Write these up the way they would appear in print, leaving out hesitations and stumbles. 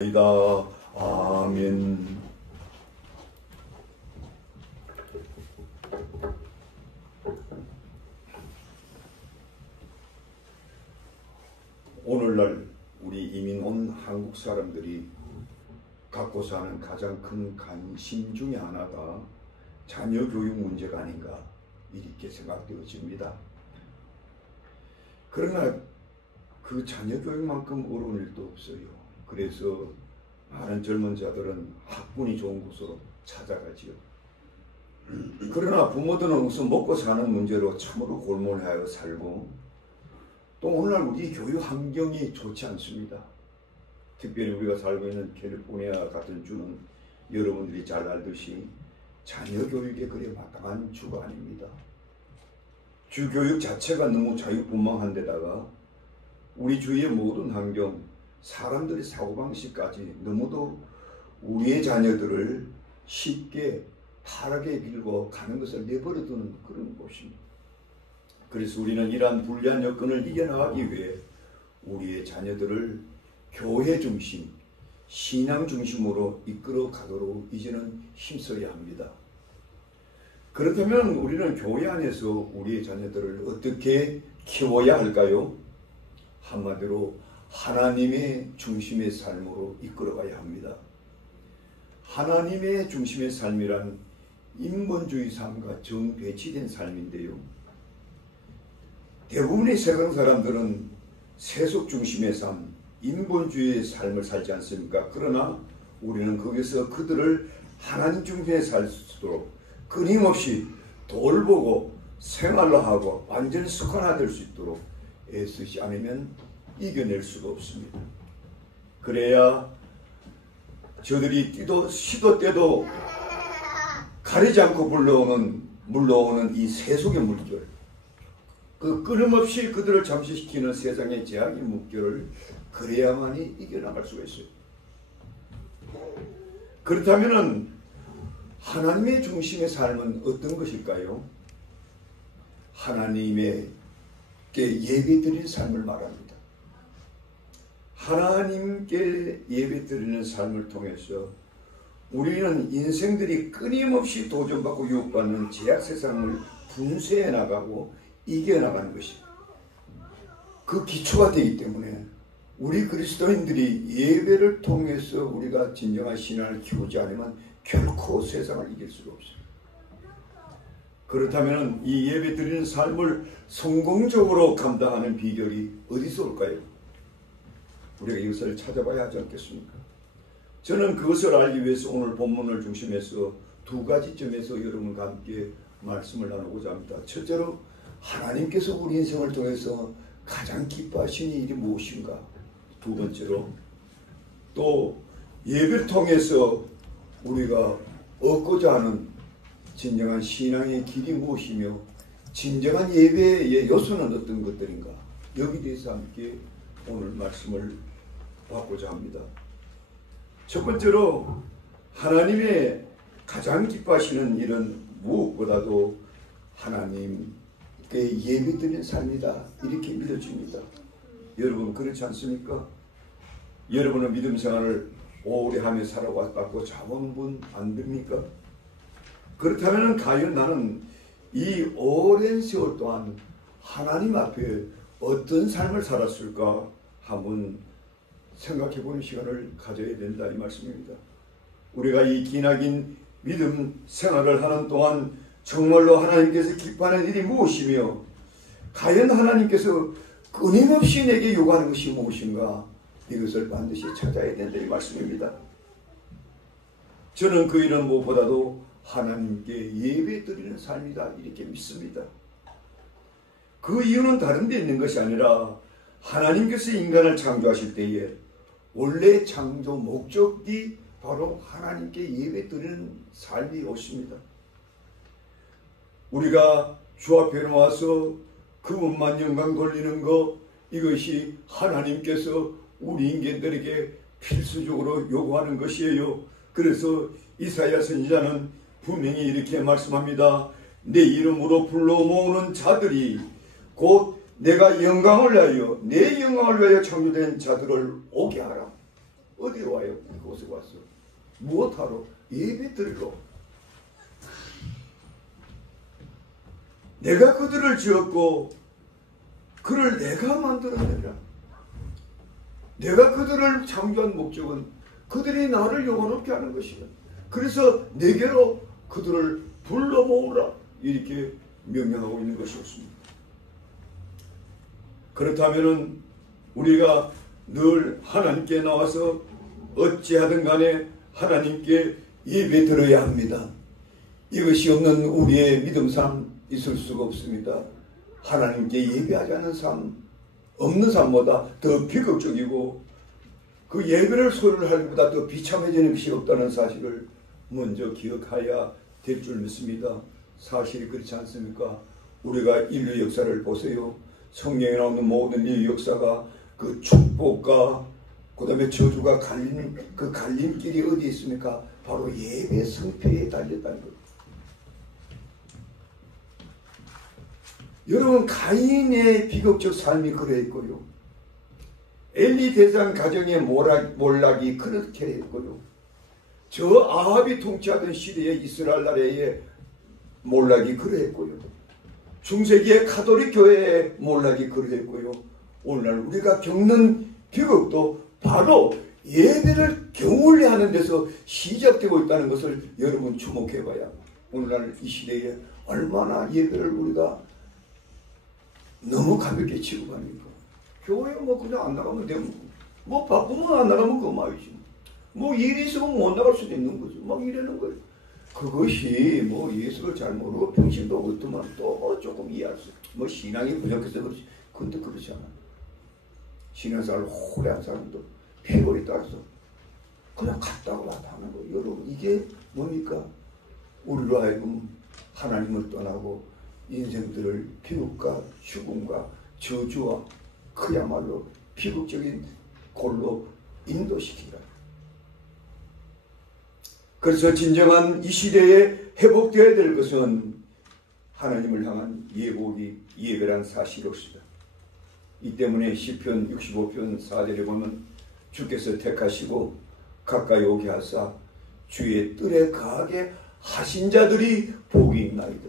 이다. 아멘. 오늘날 우리 이민 온 한국 사람들이 갖고 사는 가장 큰 관심 중에 하나가 자녀 교육 문제가 아닌가 이렇게 생각되어집니다. 그러나 그 자녀 교육만큼 어려운 일도 없어요. 그래서 많은 젊은 자들은 학군이 좋은 곳으로 찾아가지요. 그러나 부모들은 우선 먹고 사는 문제로 참으로 골몰하여 살고, 또 오늘날 우리 교육 환경이 좋지 않습니다. 특별히 우리가 살고 있는 캘리포니아 같은 주는 여러분들이 잘 알듯이 자녀 교육에 그리 마땅한 주가 아닙니다. 주 교육 자체가 너무 자유분방한 데다가 우리 주위의 모든 환경, 사람들의 사고방식까지 너무도 우리의 자녀들을 쉽게 타락의 길로 가는 것을 내버려두는 그런 곳입니다. 그래서 우리는 이러한 불리한 여건을 이겨나가기 위해 우리의 자녀들을 교회 중심, 신앙 중심으로 이끌어 가도록 이제는 힘써야 합니다. 그렇다면 우리는 교회 안에서 우리의 자녀들을 어떻게 키워야 할까요? 한마디로 하나님의 중심의 삶으로 이끌어가야 합니다. 하나님의 중심의 삶이란 인본주의 삶과 정배치된 삶인데요. 대부분의 세상 사람들은 세속 중심의 삶, 인본주의의 삶을 살지 않습니까? 그러나 우리는 거기서 그들을 하나님 중심의 살수록 끊임없이 돌보고 생활화하고 완전히 습관화될 수 있도록 애쓰지 않으면 이겨낼 수가 없습니다. 그래야 저들이 시도 때도 가리지 않고 물러오는 이 세속의 물결, 그 끊임없이 그들을 잠식시키는 세상의 제약의 물결을 그래야만이 이겨나갈 수가 있어요. 그렇다면 하나님의 중심의 삶은 어떤 것일까요? 하나님께 예배드리는 삶을 말합니다. 하나님께 예배드리는 삶을 통해서 우리는 인생들이 끊임없이 도전받고 유혹받는 제약 세상을 분쇄해 나가고 이겨나가는 것입니다. 그 기초가 되기 때문에 우리 그리스도인들이 예배를 통해서 우리가 진정한 신앙을 키우지 않으면 결코 세상을 이길 수가 없습니다. 그렇다면 이 예배 드리는 삶을 성공적으로 감당하는 비결이 어디서 올까요? 우리가 이것을 찾아봐야 하지 않겠습니까? 저는 그것을 알기 위해서 오늘 본문을 중심해서 두 가지 점에서 여러분과 함께 말씀을 나누고자 합니다. 첫째로 하나님께서 우리 인생을 통해서 가장 기뻐하시는 일이 무엇인가? 두 번째로 또 예배를 통해서 우리가 얻고자 하는 진정한 신앙의 길이 무엇이며 진정한 예배의 요소는 어떤 것들인가? 여기에 대해서 함께 오늘 말씀을 받고자 합니다. 첫 번째로 하나님의 가장 기뻐하시는 일은 무엇보다도 하나님께 예배드리는 삶이다, 이렇게 믿어집니다. 여러분 그렇지 않습니까? 여러분은 믿음 생활을 오래 하며 살아왔다고 자본분 안 됩니까? 그렇다면 과연 나는 이 오랜 세월 동안 하나님 앞에 어떤 삶을 살았을까 한번 생각해보는 시간을 가져야 된다, 이 말씀입니다. 우리가 이 기나긴 믿음 생활을 하는 동안 정말로 하나님께서 기뻐하는 일이 무엇이며 과연 하나님께서 끊임없이 내게 요구하는 것이 무엇인가, 이것을 반드시 찾아야 된다, 이 말씀입니다. 저는 그 일은 무엇보다도 하나님께 예배 드리는 삶이다, 이렇게 믿습니다. 그 이유는 다른 데 있는 것이 아니라 하나님께서 인간을 창조하실 때에 원래 창조 목적이 바로 하나님께 예배 드리는 삶이 옳습니다. 우리가 주 앞에 나와서 그 음만 영광 돌리는 것, 이것이 하나님께서 우리 인간들에게 필수적으로 요구하는 것이에요. 그래서 이사야 선지자는 분명히 이렇게 말씀합니다. 내 이름으로 불러 모으는 자들이 곧 내가 영광을 위하여 내 영광을 위하여 창조된 자들을 오게 하라. 어디에 와요? 이곳에 왔어. 무엇하러? 예배 드리러. 내가 그들을 지었고 그를 내가 만들어내라. 내가 그들을 창조한 목적은 그들이 나를 영원롭게 하는 것이다. 그래서 내게로 그들을 불러 모으라. 이렇게 명령하고 있는 것이었습니다. 그렇다면 우리가 늘 하나님께 나와서 어찌하든 간에 하나님께 예배 드려야 합니다. 이것이 없는 우리의 믿음 삶 있을 수가 없습니다. 하나님께 예배하지 않는 삶, 없는 삶보다 더 비극적이고 그 예배를 소유를 하기보다 더 비참해지는 것이 없다는 사실을 먼저 기억해야 될 줄 믿습니다. 사실이 그렇지 않습니까? 우리가 인류 역사를 보세요. 성경에 나오는 모든 인류 역사가 그 축복과 그 다음에 저주가 갈린 그 갈림길이 어디 있습니까? 바로 예배 성패에 달렸다는 것. 여러분, 가인의 비극적 삶이 그랬고요. 엘리 대장 가정의 몰락이 그렇게 했고요. 저 아합이 통치하던 시대의 이스라엘 나라의 몰락이 그러했고요. 중세기의 가톨릭 교회의 몰락이 그러했고요. 오늘날 우리가 겪는 비극도 바로 예배를 경홀히 하는 데서 시작되고 있다는 것을 여러분 주목해봐야 오늘날 이 시대에 얼마나 예배를 우리가 너무 가볍게 취급합니까? 교회 뭐 그냥 안 나가면 되고 뭐 바쁘면 안 나가면 그만이지. 뭐 일이 있으면 못 나갈 수도 있는 거죠. 막 이러는 거예요. 그것이 뭐 예수를 잘 모르고 병신도 없더만 또 조금 이해할 수. 뭐 신앙이 부족해서 그렇지. 근데 그렇지 않아. 신앙생활 오래 한 사람도 패거리 따라서 그냥 갔다고 나타나는 거예요. 여러분, 이게 뭡니까? 우리로 하여금 하나님을 떠나고 인생들을 비극과 죽음과 저주와 그야말로 비극적인 골로 인도시키라. 그래서 진정한 이 시대에 회복되어야 될 것은 하나님을 향한 예배란 사실입니다. 이 때문에 시편 65편 4절에 보면 주께서 택하시고 가까이 오게 하사 주의 뜰에 거하게 하신 자들이 복이 있나이다.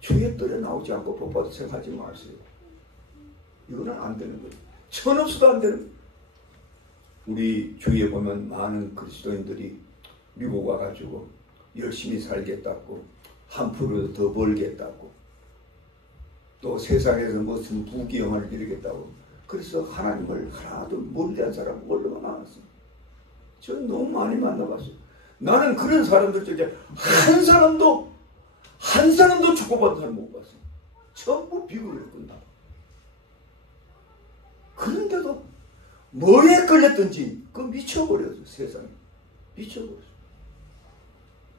주의 뜰에 나오지 않고 복받을 생각하지 마세요. 이거는 안 되는 거예요. 천 없어도 안 되는 거예요. 우리 주위에 보면 많은 그리스도인들이 미국 와가지고 열심히 살겠다고 한 프로 더 벌겠다고 또 세상에서 무슨 부귀영화를 이루겠다고 그래서 하나님을 하나도 멀리한 사람 얼마나 많았어요. 저는 너무 많이 만나봤어요. 나는 그런 사람들 중에 한 사람도 축복받은 사람 못 봤어요. 전부 비극으로 끝나고. 그런데도 뭐에 걸렸든지 그 미쳐버렸어요. 세상에 미쳐버렸어요.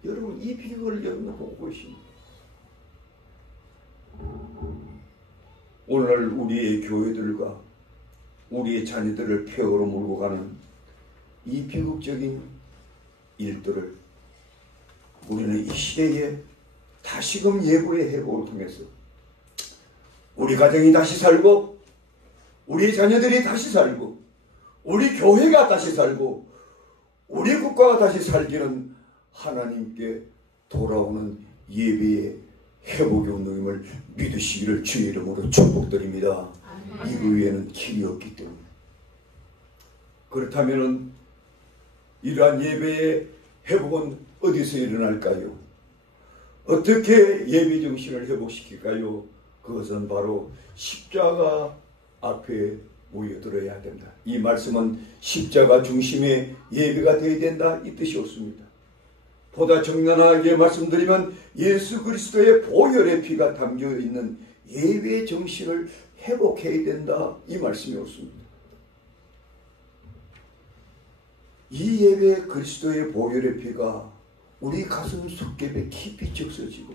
여러분, 이 비극을 여러분 보고 계십니다. 오늘날 우리의 교회들과 우리의 자녀들을 폐허로 몰고 가는 이 비극적인 일들을 우리는 이 시대에 다시금 예고의 회복을 통해서 우리 가정이 다시 살고 우리 자녀들이 다시 살고 우리 교회가 다시 살고 우리 국가가 다시 살기는 하나님께 돌아오는 예배의 회복의 운동임을 믿으시기를 주의 이름으로 축복드립니다. 이거 외에는 길이 없기 때문에. 그렇다면 이러한 예배의 회복은 어디서 일어날까요? 어떻게 예배 정신을 회복시킬까요? 그것은 바로 십자가 앞에 모여들어야 된다. 이 말씀은 십자가 중심의 예배가 되어야 된다, 이 뜻이 없습니다. 보다 정연하게 말씀드리면 예수 그리스도의 보혈의 피가 담겨있는 예배의 정신을 회복해야 된다, 이 말씀이 없습니다. 이 예배 그리스도의 보혈의 피가 우리 가슴 속깊이 깊이 적셔지고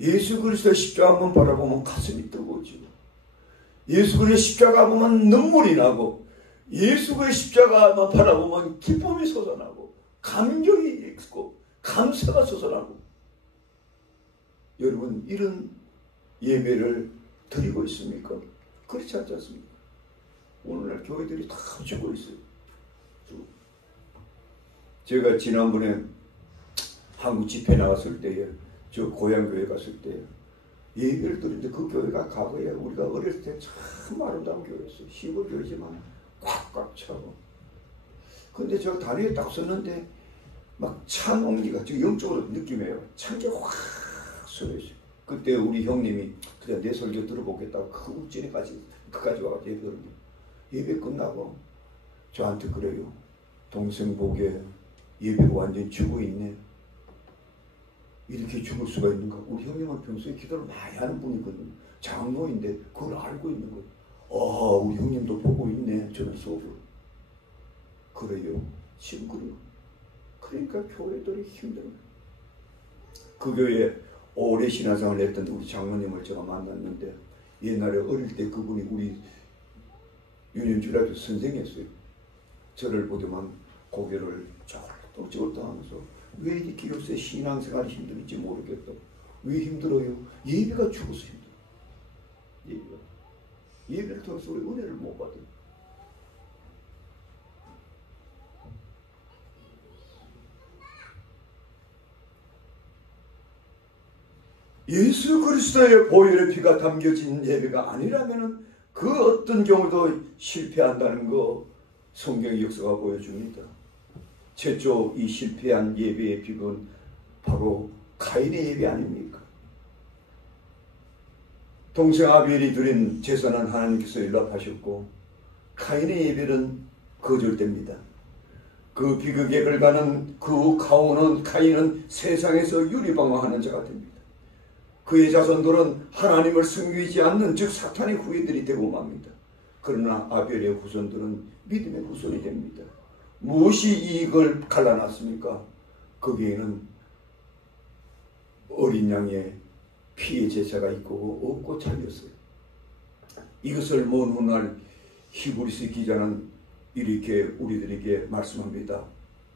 예수 그리스도의 십자가 한번 바라보면 가슴이 뜨거워지고 예수 그리스도의 십자가 보면 눈물이 나고 예수 그리스도의 십자가만 바라보면 기쁨이 솟아나고 감격이 있고 감사가 솟아나고 여러분, 이런 예배를 드리고 있습니까? 그렇지 않지 않습니까? 오늘날 교회들이 다 죽고 있어요. 제가 지난번에 한국 집회 나갔을 때에 저 고향 교회 갔을 때 예배를 드리는데 그 교회가 과거에 우리가 어렸을 때 참 아름다운 교회였어요. 시골 교회지만 꽉꽉 차고. 근데 제가 다리에 딱 섰는데 막 찬 온기가 저 영적으로 느낌이에요. 찬게 확 쏘여있어요. 그때 우리 형님이 그냥 내 설교 들어보겠다고 그 울진에까지 그까지 와서 예배를 예배 끝나고 저한테 그래요. 동생 보기에 예배가 완전히 죽어있네. 이렇게 죽을 수가 있는가? 우리 형님은 평소에 기도를 많이 하는 분이거든요. 장로인데 그걸 알고 있는 거예요. 우리 형님도 보고 있네. 저는 속으로. 그래요. 지금 그래요. 그러니까 교회들이 힘들어요. 그 교회에 오래 신앙생활을 했던 우리 장로님을 제가 만났는데 옛날에 어릴 때 그분이 우리 유년주일학교 선생이었어요. 저를 보더만 고개를 쩔뚝쩔뚝 하면서 왜 이렇게 요새 신앙생활이 힘들지 모르겠다. 왜 힘들어요? 예배가 죽어서 힘들어. 예배를 통해서 우리 은혜를 못 받아요. 예수 그리스도의 보혈의 피가 담겨진 예배가 아니라면 그 어떤 경우도 실패한다는 거 성경의 역사가 보여줍니다. 최초 이 실패한 예배의 비극은 바로 가인의 예배 아닙니까? 동생 아벨이 드린 제사는 하나님께서 연락하셨고 가인의 예배는 거절됩니다. 그 비극의 결과는 그 가인은 세상에서 유리방황하는 자가 됩니다. 그의 자손들은 하나님을 섬기지 않는 즉 사탄의 후예들이 되고 맙니다. 그러나 아벨의 후손들은 믿음의 후손이 됩니다. 무엇이 이익을 갈라놨습니까? 거기에는 어린 양의 피의 제사가 있고 없고 잘렸어요. 이것을 먼 훗날 히브리서 기자는 이렇게 우리들에게 말씀합니다.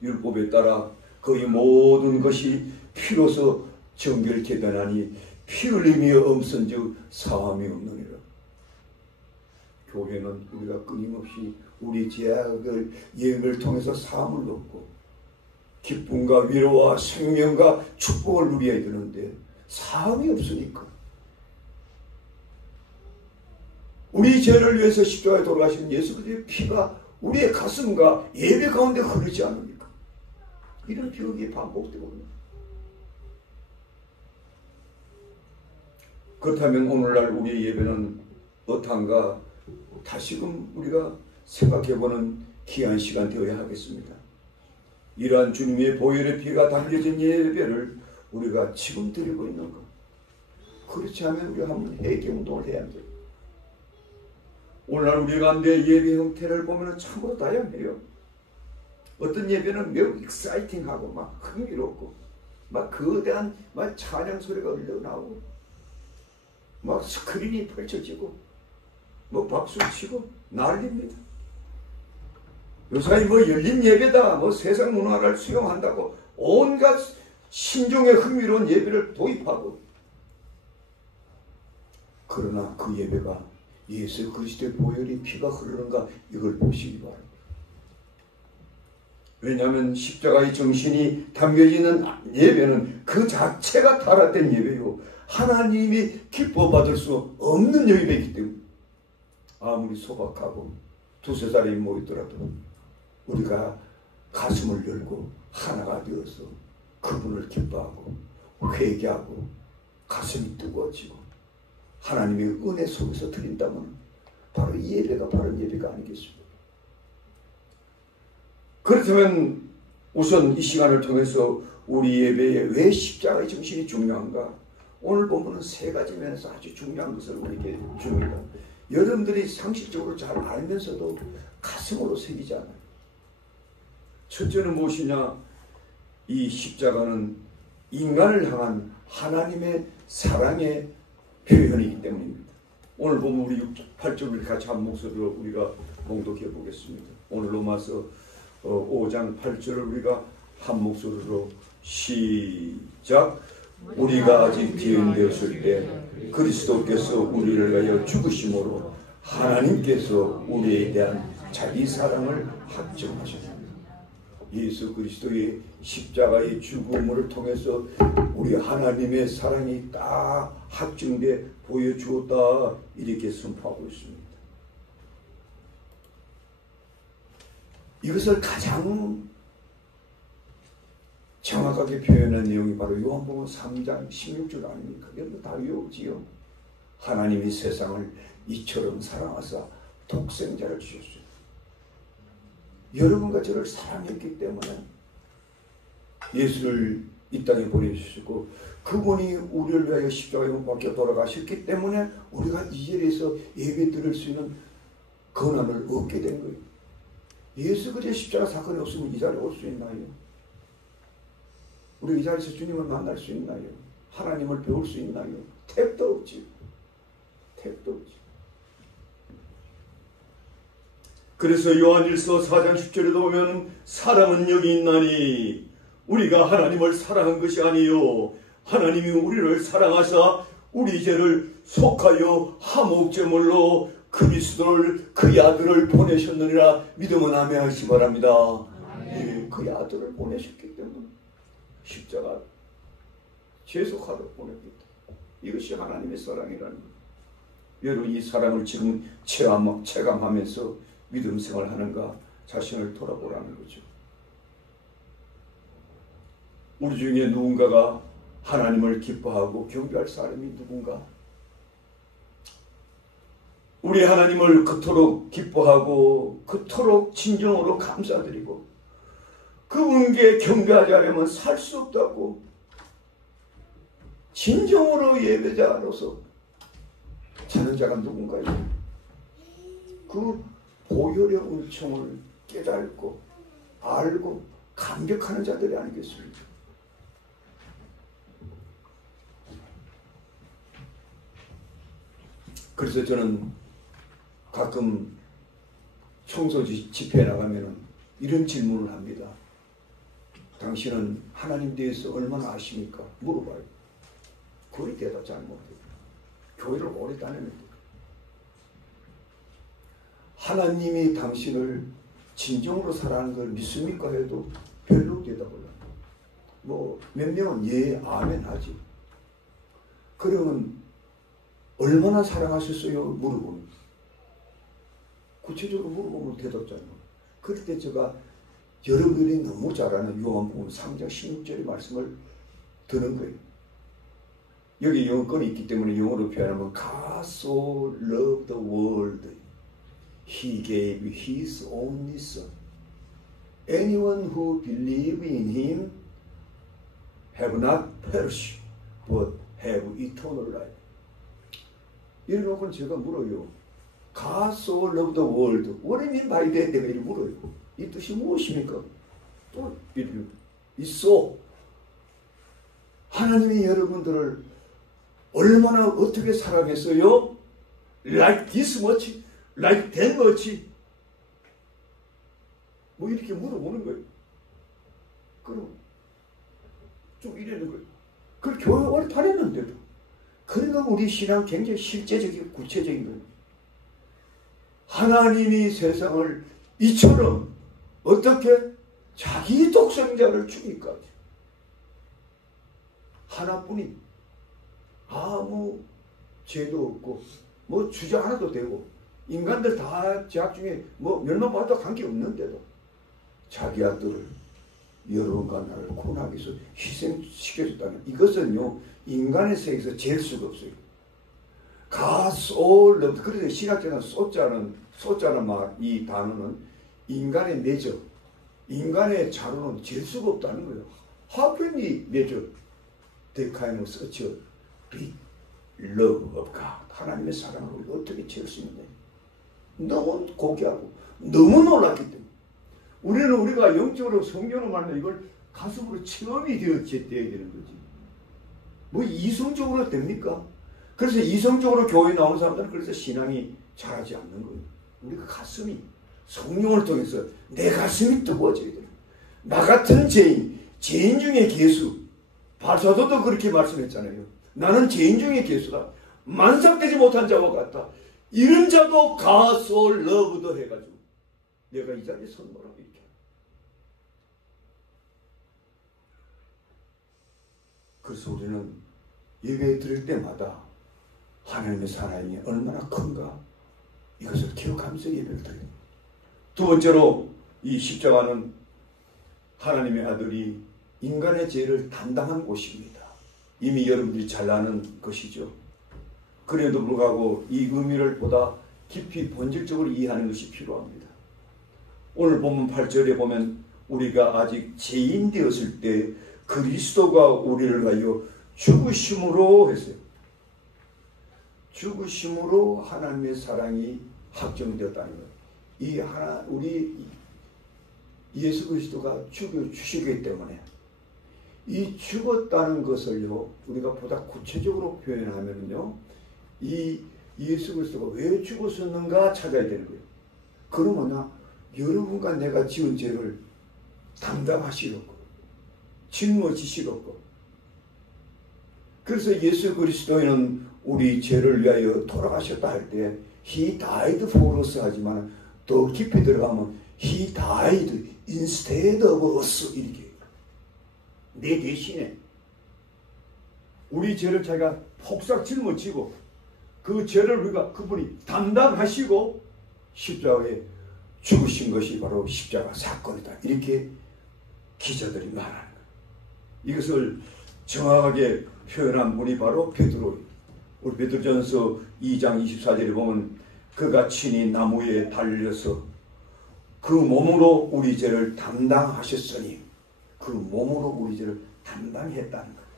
율법에 따라 거의 모든 것이 피로서 정결케 되나니 피 흘림이 없은즉 사함이 없느니라. 교회는 우리가 끊임없이 우리 죄악을 예배를 통해서 사함을 얻고 기쁨과 위로와 생명과 축복을 누려야 되는데 사함이 없으니까 우리 죄를 위해서 십자가에 돌아가신 예수 그리스도의 피가 우리의 가슴과 예배 가운데 흐르지 않습니까? 이런 비극이 반복되고 있습니다. 그렇다면 오늘날 우리의 예배는 어떤가 다시금 우리가 생각해보는 귀한 시간 되어야 하겠습니다. 이러한 주님의 보혈의 피가 담겨진 예배를 우리가 지금 드리고 있는 것. 그렇지 않으면 우리가 한번 회개운동을 해야 합니다. 오늘날 우리 가운데 예배 형태를 보면 참으로 다양해요. 어떤 예배는 매우 익사이팅하고 막 흥미롭고 막 거대한 막 찬양 소리가 흘러나오고 막 스크린이 펼쳐지고 뭐 박수 치고 난립니다. 요사이 뭐 열린 예배다 뭐 세상 문화를 수용한다고 온갖 신종의 흥미로운 예배를 도입하고 그러나 그 예배가 예수 그리스도의 보혈의 피가 흐르는가 이걸 보시기 바랍니다. 왜냐하면 십자가의 정신이 담겨지는 예배는 그 자체가 타락된 예배요 하나님이 기뻐받을 수 없는 예배이기 때문에 아무리 소박하고 두세 사람이 모이더라도 우리가 가슴을 열고 하나가 되어서 그분을 기뻐하고 회개하고 가슴이 뜨거워지고 하나님의 은혜 속에서 드린다면 바로 이 예배가 바른 예배가 아니겠습니까? 그렇다면 우선 이 시간을 통해서 우리 예배에 왜 십자가의 정신이 중요한가? 오늘 본문은 세 가지 면에서 아주 중요한 것을 우리에게 줍니다. 여러분들이 상식적으로 잘 알면서도 가슴으로 새기지 않아요. 첫째는 무엇이냐? 이 십자가는 인간을 향한 하나님의 사랑의 표현이기 때문입니다. 오늘 보면 우리 8절을 같이 한 목소리로 우리가 봉독해 보겠습니다. 오늘 로마서 5장 8절을 우리가 한 목소리로 시작. 우리가 아직 죄인 되었을 때 그리스도께서 우리를 위하여 죽으심으로 하나님께서 우리에 대한 자기 사랑을 확증하셨습니다. 예수 그리스도의 십자가의 죽음을 통해서 우리 하나님의 사랑이 딱 확증돼 보여주었다, 이렇게 선포하고 있습니다. 이것을 가장 정확하게 표현한 내용이 바로 요한복음 3장 16절 아닙니까? 여러분 다 외우지요. 하나님이 세상을 이처럼 사랑하사 독생자를 주셨어요. 여러분과 저를 사랑했기 때문에 예수를 이 땅에 보내주시고, 그분이 우리를 위하여 십자가에 못 박혀 돌아가셨기 때문에 우리가 이 자리에서 예배 드릴 수 있는 권한을 얻게 된 거예요. 예수 그리스도의 십자가 사건이 없으면 이 자리에 올 수 있나요? 우리 이 자리에서 주님을 만날 수 있나요? 하나님을 배울 수 있나요? 택도 없지. 택도 없지. 그래서 요한일서 4장 10절에도 보면 사랑은 여기 있나니 우리가 하나님을 사랑한 것이 아니요 하나님이 우리를 사랑하사 우리 죄를 속하여 화목제물로 그리스도를 그의 아들을 보내셨느니라 믿음은 아멘하시 바랍니다. 예, 그의 아들을 보내셨기 때문에 십자가 죄속하도록 보냅니다. 이것이 하나님의 사랑이라는 거예요. 여러분 이 사랑을 지금 체감하면서 믿음 생활하는가 자신을 돌아보라는 거죠. 우리 중에 누군가가 하나님을 기뻐하고 경배할 사람이 누군가? 우리 하나님을 그토록 기뻐하고 그토록 진정으로 감사드리고 그분께 경배하지 않으면 살 수 없다고 진정으로 예배자로서 찾는 자가 누군가요? 그 보혈의 은총을 깨닫고 알고 감격하는 자들이 아니겠습니까? 그래서 저는 가끔 청소 집회에 나가면 이런 질문을 합니다. 당신은 하나님 대해서 얼마나 아십니까? 물어봐요. 거의 대답 잘 못해요. 교회를 오래 다녔는데. 하나님이 당신을 진정으로 사랑하는 걸 믿습니까? 해도 별로 대답을 안 해요. 뭐 몇 명은 예, 아멘 하지. 그러면 얼마나 사랑하셨어요? 물어보는. 구체적으로 물어보면 대답 잘 못해요. 그럴 때 제가 여러분이 너무 잘 아는 요한복음 3장 16절의 말씀을 드는 거예요. 여기 영어권이 있기 때문에 영어로 표현하면 God so loved the world He gave His only Son. Anyone who believes in Him have not perished but have eternal life. 이러면 제가 물어요. God so loved the world. What do you mean by that? 내가 이렇게 물어요. 이 뜻이 무엇입니까? 또 이렇게 있어. 하나님이 여러분들을 얼마나 어떻게 사랑했어요? Like this much? Like that much? 뭐 이렇게 물어보는 거예요. 그럼 좀 이러는 거예요. 그걸 교회 오래 다녔는데도. 그러니까 우리 신앙 굉장히 실제적이고 구체적인 거예요. 하나님이 세상을 이처럼 어떻게 자기 독생자를 주기까지 하나뿐인 아무 죄도 없고 뭐 주저 하나도 되고 인간들 다 제약 중에 뭐 멸망받아도 관계없는데도 자기 아들을 여러분과 나를 고난하기 위해서 희생시켜줬다는 이것은요 인간의 세계에서 잴 수가 없어요. 가솔 그래서 신학자는 소자는 말 이 단어는 인간의 내적 인간의 자로는 잴 수가 없다는 거예요. How can we measure the kind of such a big love of God? 하나님의 사랑을 우리가 어떻게 채울 수 있느냐? 너무 고귀하고 너무 놀랐기 때문에 우리는 우리가 영적으로 성경을 말하면 이걸 가슴으로 체험이 되어야 되는 거지. 뭐 이성적으로 됩니까? 그래서 이성적으로 교회 나오는 사람들은 그래서 신앙이 자라지 않는 거예요. 우리가 가슴이 성령을 통해서 내 가슴이 뜨거워져야 돼요. 나 같은 죄인 중에 괴수. 바사도도 그렇게 말씀했잖아요. 나는 죄인 중에 괴수다. 만삭되지 못한 자와 같다. 이런 자도 가서 러브도 해가지고 내가 이 자리에 선노라고 이렇게. 그래서 우리는 예배 드릴 때마다 하나님의 사랑이 얼마나 큰가 이것을 기억하면서 예배를 드립니다. 두 번째로 이 십자가는 하나님의 아들이 인간의 죄를 담당한 곳입니다. 이미 여러분들이 잘 아는 것이죠. 그래도 불구하고 이 의미를 보다 깊이 본질적으로 이해하는 것이 필요합니다. 오늘 본문 8절에 보면 우리가 아직 죄인 되었을 때 그리스도가 우리를 위하여 죽으심으로 했어요. 죽으심으로 하나님의 사랑이 확정되었다는 거예요. 우리 예수 그리스도가 죽여주시기 때문에 이 죽었다는 것을요, 우리가 보다 구체적으로 표현하면요, 이 예수 그리스도가 왜 죽었었는가 찾아야 되는 거예요. 그러면 여러분과 내가 지은 죄를 담당하시려고, 짊어지시려고. 그래서 예수 그리스도는 우리 죄를 위하여 돌아가셨다 할 때 He died for us 하지만 더 깊이 들어가면 He died instead of us 이렇게. 내 대신에 우리 죄를 자기가 폭삭 짊어지고 그 죄를 우리가 그분이 담당하시고 십자가에 죽으신 것이 바로 십자가 사건이다. 이렇게 기자들이 말하는 거예요. 이것을 정확하게 표현한 분이 바로 베드로입니다. 우리 베드로전서 2장 24절에 보면 그가 친히 나무에 달려서 그 몸으로 우리 죄를 담당하셨으니 그 몸으로 우리 죄를 담당했다는 거예요.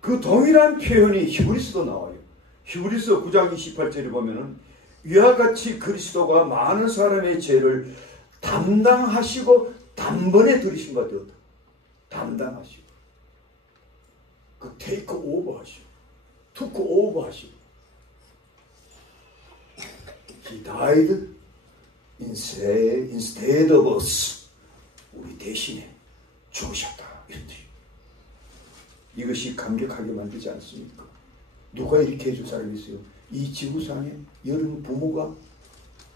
그 동일한 표현이 히브리서도 나와요. 히브리서 9장 28절에 보면은 이와 같이 그리스도가 많은 사람의 죄를 담당하시고 단번에 들이신 바 되었다. 담당하시고 그 테이크 오버 하시고 투크 오버 하시고 He died instead of us. 우리 대신에 죽으셨다. 이런 뜻이에요. 이것이 감격하게 만들지 않습니까? 누가 이렇게 해줄 사람이 있어요? 이 지구상에 여러분 부모가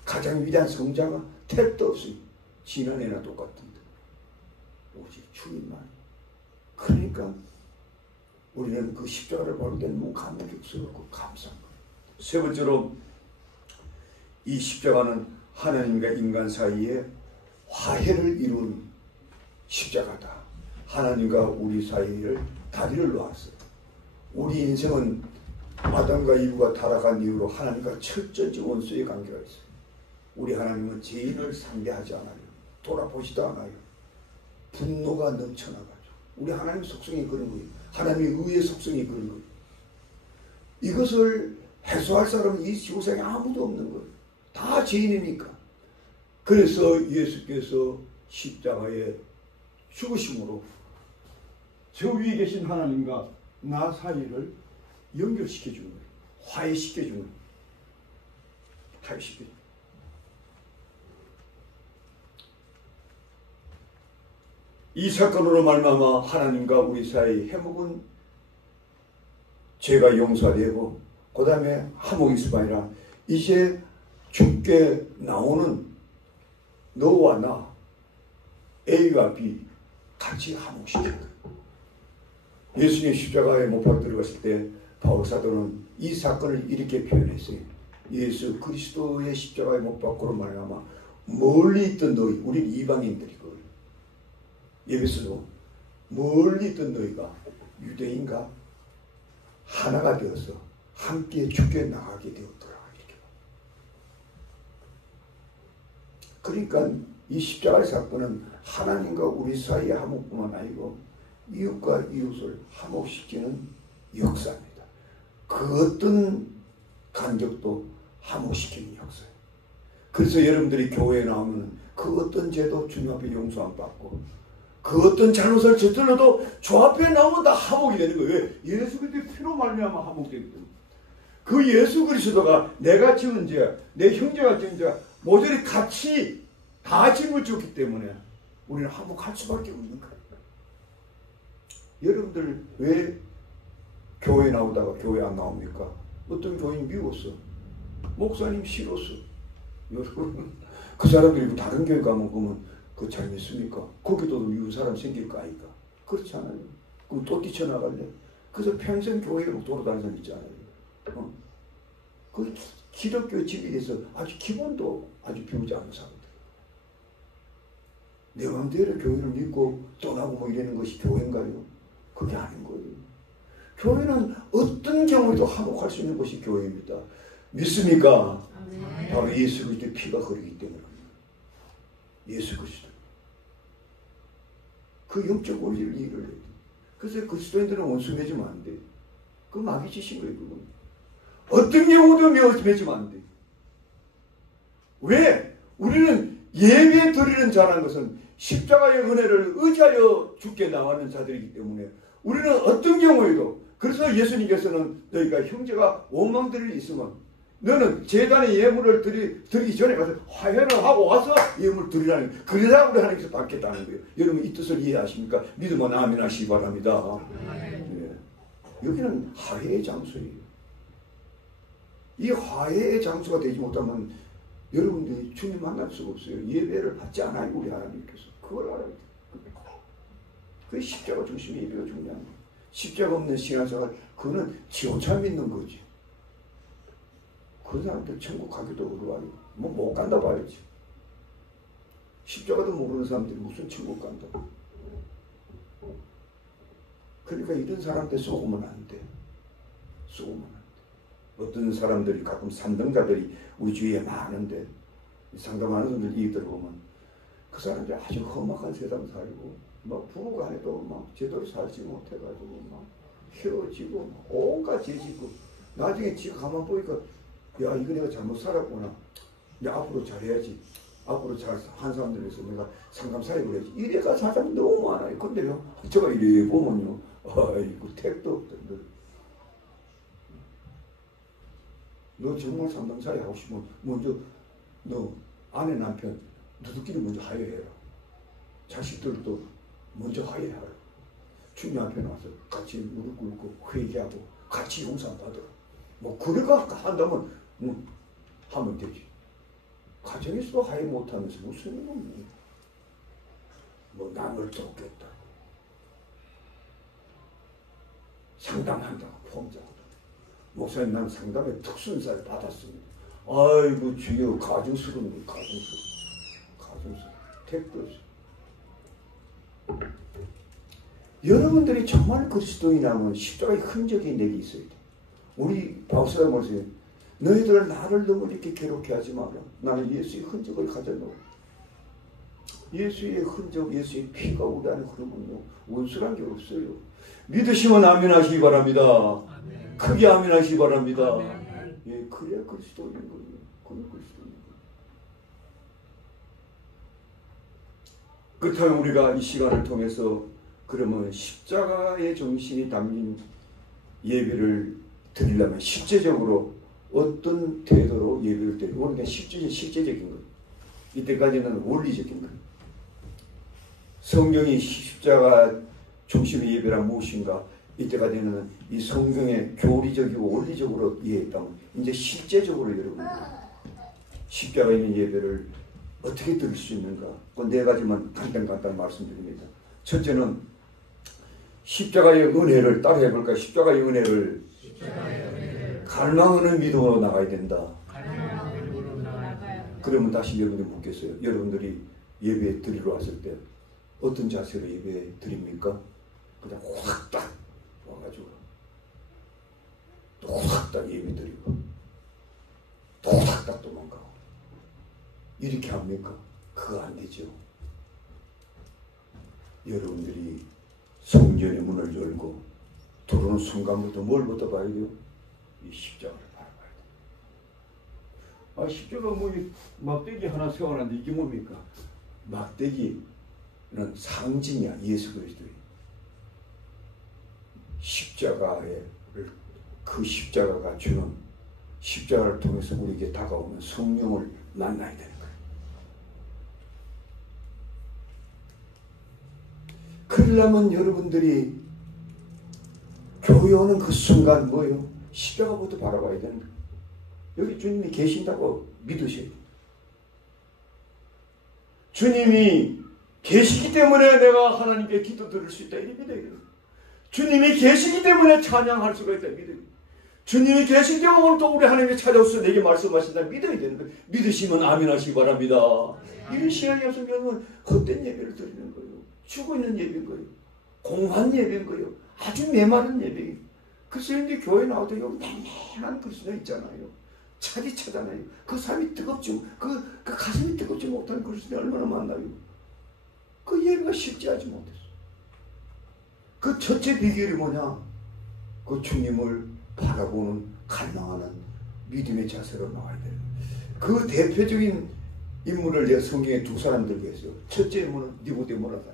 가장 위대한 성자가 택도 없어요. 지난해나 똑같은데 오직 주님만. 그러니까 우리는 그 십자가를 볼 때는 너무 감격스럽고 감사한 거예요. 세 번째로 이 십자가는 하나님과 인간 사이에 화해를 이룬 십자가다. 하나님과 우리 사이를 다리를 놓았어요. 우리 인생은 아담과 이브가 타락한 이후로 하나님과 철저히 원수의 관계가 있어요. 우리 하나님은 죄인을 상대하지 않아요. 돌아보지도 않아요. 분노가 넘쳐나가죠. 우리 하나님의 속성이 그런 거예요. 하나님의 의의 속성이 그런 거예요. 이것을 해소할 사람은 이 지구상에 아무도 없는 거예요. 다 죄인이니까. 그래서 예수께서 십자가에 죽으심으로 저 위에 계신 하나님과 나 사이를 연결시켜주는 거예요. 화해시켜주는 거예요. 화해시켜주는 거예요. 이 사건으로 말미암아 하나님과 우리 사이 해묵은 죄가 용서되고 그 다음에 화목이 있을 아니라 이제 죽게 나오는 너와 나 A와 B 같이 화목시켜요. 예수님 십자가에 못 박혀 들어갔을 때 바울 사도는 이 사건을 이렇게 표현했어요. 예수 그리스도의 십자가에 못 박고로 말하면 멀리 있던 너희, 우리 이방인들이거든요. 예배서도 멀리 있던 너희가 유대인과 하나가 되어서 함께 죽게 나가게 되었더라. 이렇게. 그러니까 이 십자가의 사건은 하나님과 우리 사이의 화목뿐만 아니고 이웃과 이웃을 화목시키는 역사입니다. 그 어떤 간격도 화목시키는 역사예요. 그래서 여러분들이 교회에 나오면 그 어떤 죄도 주님 앞에 용서 안 받고 그 어떤 잘못을 저질러도 주 앞에 나오면 다 화목이 되는 거예요. 왜? 예수 그리스도의 피로 말미암아 화목되기 때문에. 그 예수 그리스도가 내가 지은 죄, 내 형제가 지은 죄 모조리 같이 다 짐을 졌기 때문에 우리는 화목할 수밖에 없는 거예요. 여러분들 왜 교회 나오다가 교회 안 나옵니까? 어떤 교인 미웠어. 목사님 싫었어. 여러분 그 사람들이 다른 교회 가면 그러면 그 잘 믿습니까? 거기도 미운 사람 생길 거 아닌가? 그렇지 않아요. 그럼 또 뛰쳐나갈래? 그래서 평생 교회로 돌아다니는 사람 있잖아요. 그 기독교 집에 대해서 아주 기본도 아주 배우지 않은 사람들. 내 마음대로 교회를 믿고 떠나고 뭐 이러는 것이 교회인가요? 그게 아닌 거예요. 교회는 어떤 경우에도 화목할 수 있는 것이 교회입니다. 믿습니까? 네. 바로 예수 그리스도의 피가 흐르기 때문에 예수 그리스도. 그 영적 원리를 이해를 해야 돼. 그래서 그리스도인들은 원수 맺으면 안 돼. 그 마귀 짓인 거예요. 그건. 어떤 경우도 맺으면 안 돼. 왜? 우리는 예배 드리는 자라는 것은 십자가의 은혜를 의지하여 죽게 나가는 자들이기 때문에 우리는 어떤 경우에도 그래서 예수님께서는 너희가 형제가 원망될 일이 있으면 너는 제단에 예물을 드리기 전에 가서 화해를 하고 와서 예물을 드리라는 그러다 우리 하나님께서 받겠다는 거예요. 여러분 이 뜻을 이해하십니까? 믿으면 아멘 하시기 바랍니다. 네. 여기는 화해의 장소예요. 이 화해의 장소가 되지 못하면 여러분들이 주님 만날 수가 없어요. 예배를 받지 않아요. 우리 하나님께서. 그걸 알아야 돼요. 그 십자가 중심의 예배가 중요한 거예요. 십자가 없는 신앙생활 그거는 지원차 믿는 거지. 그 사람들 천국 가기도 어려워요. 뭐 못 간다 봐야지. 십자가도 모르는 사람들이 무슨 천국 간다. 그러니까 이런 사람들 속으면 안 돼. 속으면 안 돼. 어떤 사람들이 가끔 산등자들이 우리 주위에 많은데 상담하는 사람들 얘기 들어보면 그 사람들이 아주 험악한 세상 살고 막 부부가 해도 막 제대로 살지 못해가지고 막 헤어지고 막 온갖 죄 짓고 나중에 지가 가만 보니까 야 이거 내가 잘못 살았구나. 내가 앞으로 잘해야지. 앞으로 잘한 사람들에서 내가 상담 사역을 해야지. 이래가 사람이 너무 많아요. 근데요 제가 이래 보면요 아이고 택도 없던데. 너 정말 상담 사역 하고 싶으면 먼저 너 아내 남편 너희들끼리 먼저 화해해라. 자식들도 먼저 화해하라. 주님 앞에 나와서 같이 무릎 꿇고 회개하고 같이 용서 받으라. 뭐 그래가 한다면 하면 되지. 가정에서도 화해 못하면서 무슨 뭐 남을 돕겠다. 상담한다고 포옹자고. 목사님 난 상담에 특순사를 받았습니다. 아이고 주여 가증스러운 거 가증스러운 택도 없어. 여러분들이 정말 그리스도인이라면 십자가의 흔적이 내게 있어야 돼. 우리 바울사가 뭐지? 너희들 나를 너무 이렇게 괴롭게 하지 마라. 나는 예수의 흔적을 가졌노. 예수의 흔적, 예수의 피가 우리 안에 흐르면요 원수란 게 없어요. 믿으시면 아멘 하시기 바랍니다. 아멘. 크게 아멘 하시기 바랍니다. 아멘. 예, 그래야 그리스도인 거예요. 그래 그리스도인 거예요. 그렇다면 우리가 이 시간을 통해서 그러면 십자가의 정신이 담긴 예배를 드리려면 실제적으로 어떤 태도로 예배를 드리고 그러니까 실제적인 것. 이때까지는 원리적인 것. 성경이 십자가 중심의 예배란 무엇인가? 이때까지는 이 성경의 교리적이고 원리적으로 이해했다면 이제 실제적으로 여러분 십자가에 있는 예배를 어떻게 드릴 수 있는가? 그 네 가지만 간단히 말씀드립니다. 첫째는 십자가의 은혜를 따라 해볼까요? 십자가의 은혜를 갈망하는 믿음으로 나가야 된다. 그러면 다시 여러분들 묻겠어요. 여러분들이 예배 드리러 왔을 때 어떤 자세로 예배 드립니까? 그냥 확딱 와가지고 또 확딱 예배 드리고 또 확딱 도망가고 이렇게 합니까? 그거 안 되죠. 여러분들이 성전의 문을 열고 들어오는 순간부터 뭘부터 봐야 돼요? 이 십자가를 바라봐야 돼요. 아 십자가 뭐 막대기 하나 세워놨는데 이게 뭡니까? 막대기는 상징이야. 예수 그리스도의 십자가의 그 십자가가 주는 십자가를 통해서 우리에게 다가오는 성령을 만나야 되는 거예요. 그러려면 여러분들이 교회 오는 그 순간 뭐예요? 십자가부터 바라봐야 되는 거예요. 여기 주님이 계신다고 믿으셔야 돼요. 주님이 계시기 때문에 내가 하나님께 기도 드릴 수 있다. 이렇게 믿어야 돼요. 주님이 계시기 때문에 찬양할 수가 있다. 믿어야 돼요. 주님이 계시기 때문에 오늘 또 우리 하나님이 찾아오셔서 내게 말씀하신다. 믿어야 되는 거예요. 믿으시면 아멘 하시기 바랍니다. 이런 시간이 없으면 헛된 예배를 드리는 거예요. 죽어 있는 예배인 거예요. 공한 예배인 거예요. 아주 메마른 예배예요. 그래서 이제 교회 나올 때 여기 냉랭한 그리스도 있잖아요. 차디차잖아요. 그 삶이 뜨겁지, 그 가슴이 뜨겁지 못한 그리스도 얼마나 많나요? 그 예배가 쉽지 하지 못했어. 그 첫째 비결이 뭐냐? 그 주님을 바라보는 갈망하는 믿음의 자세로 나와야 돼요. 그 대표적인 인물을 내가 성경에 두 사람 들고 있어요. 첫째 인물은 니고데모라다.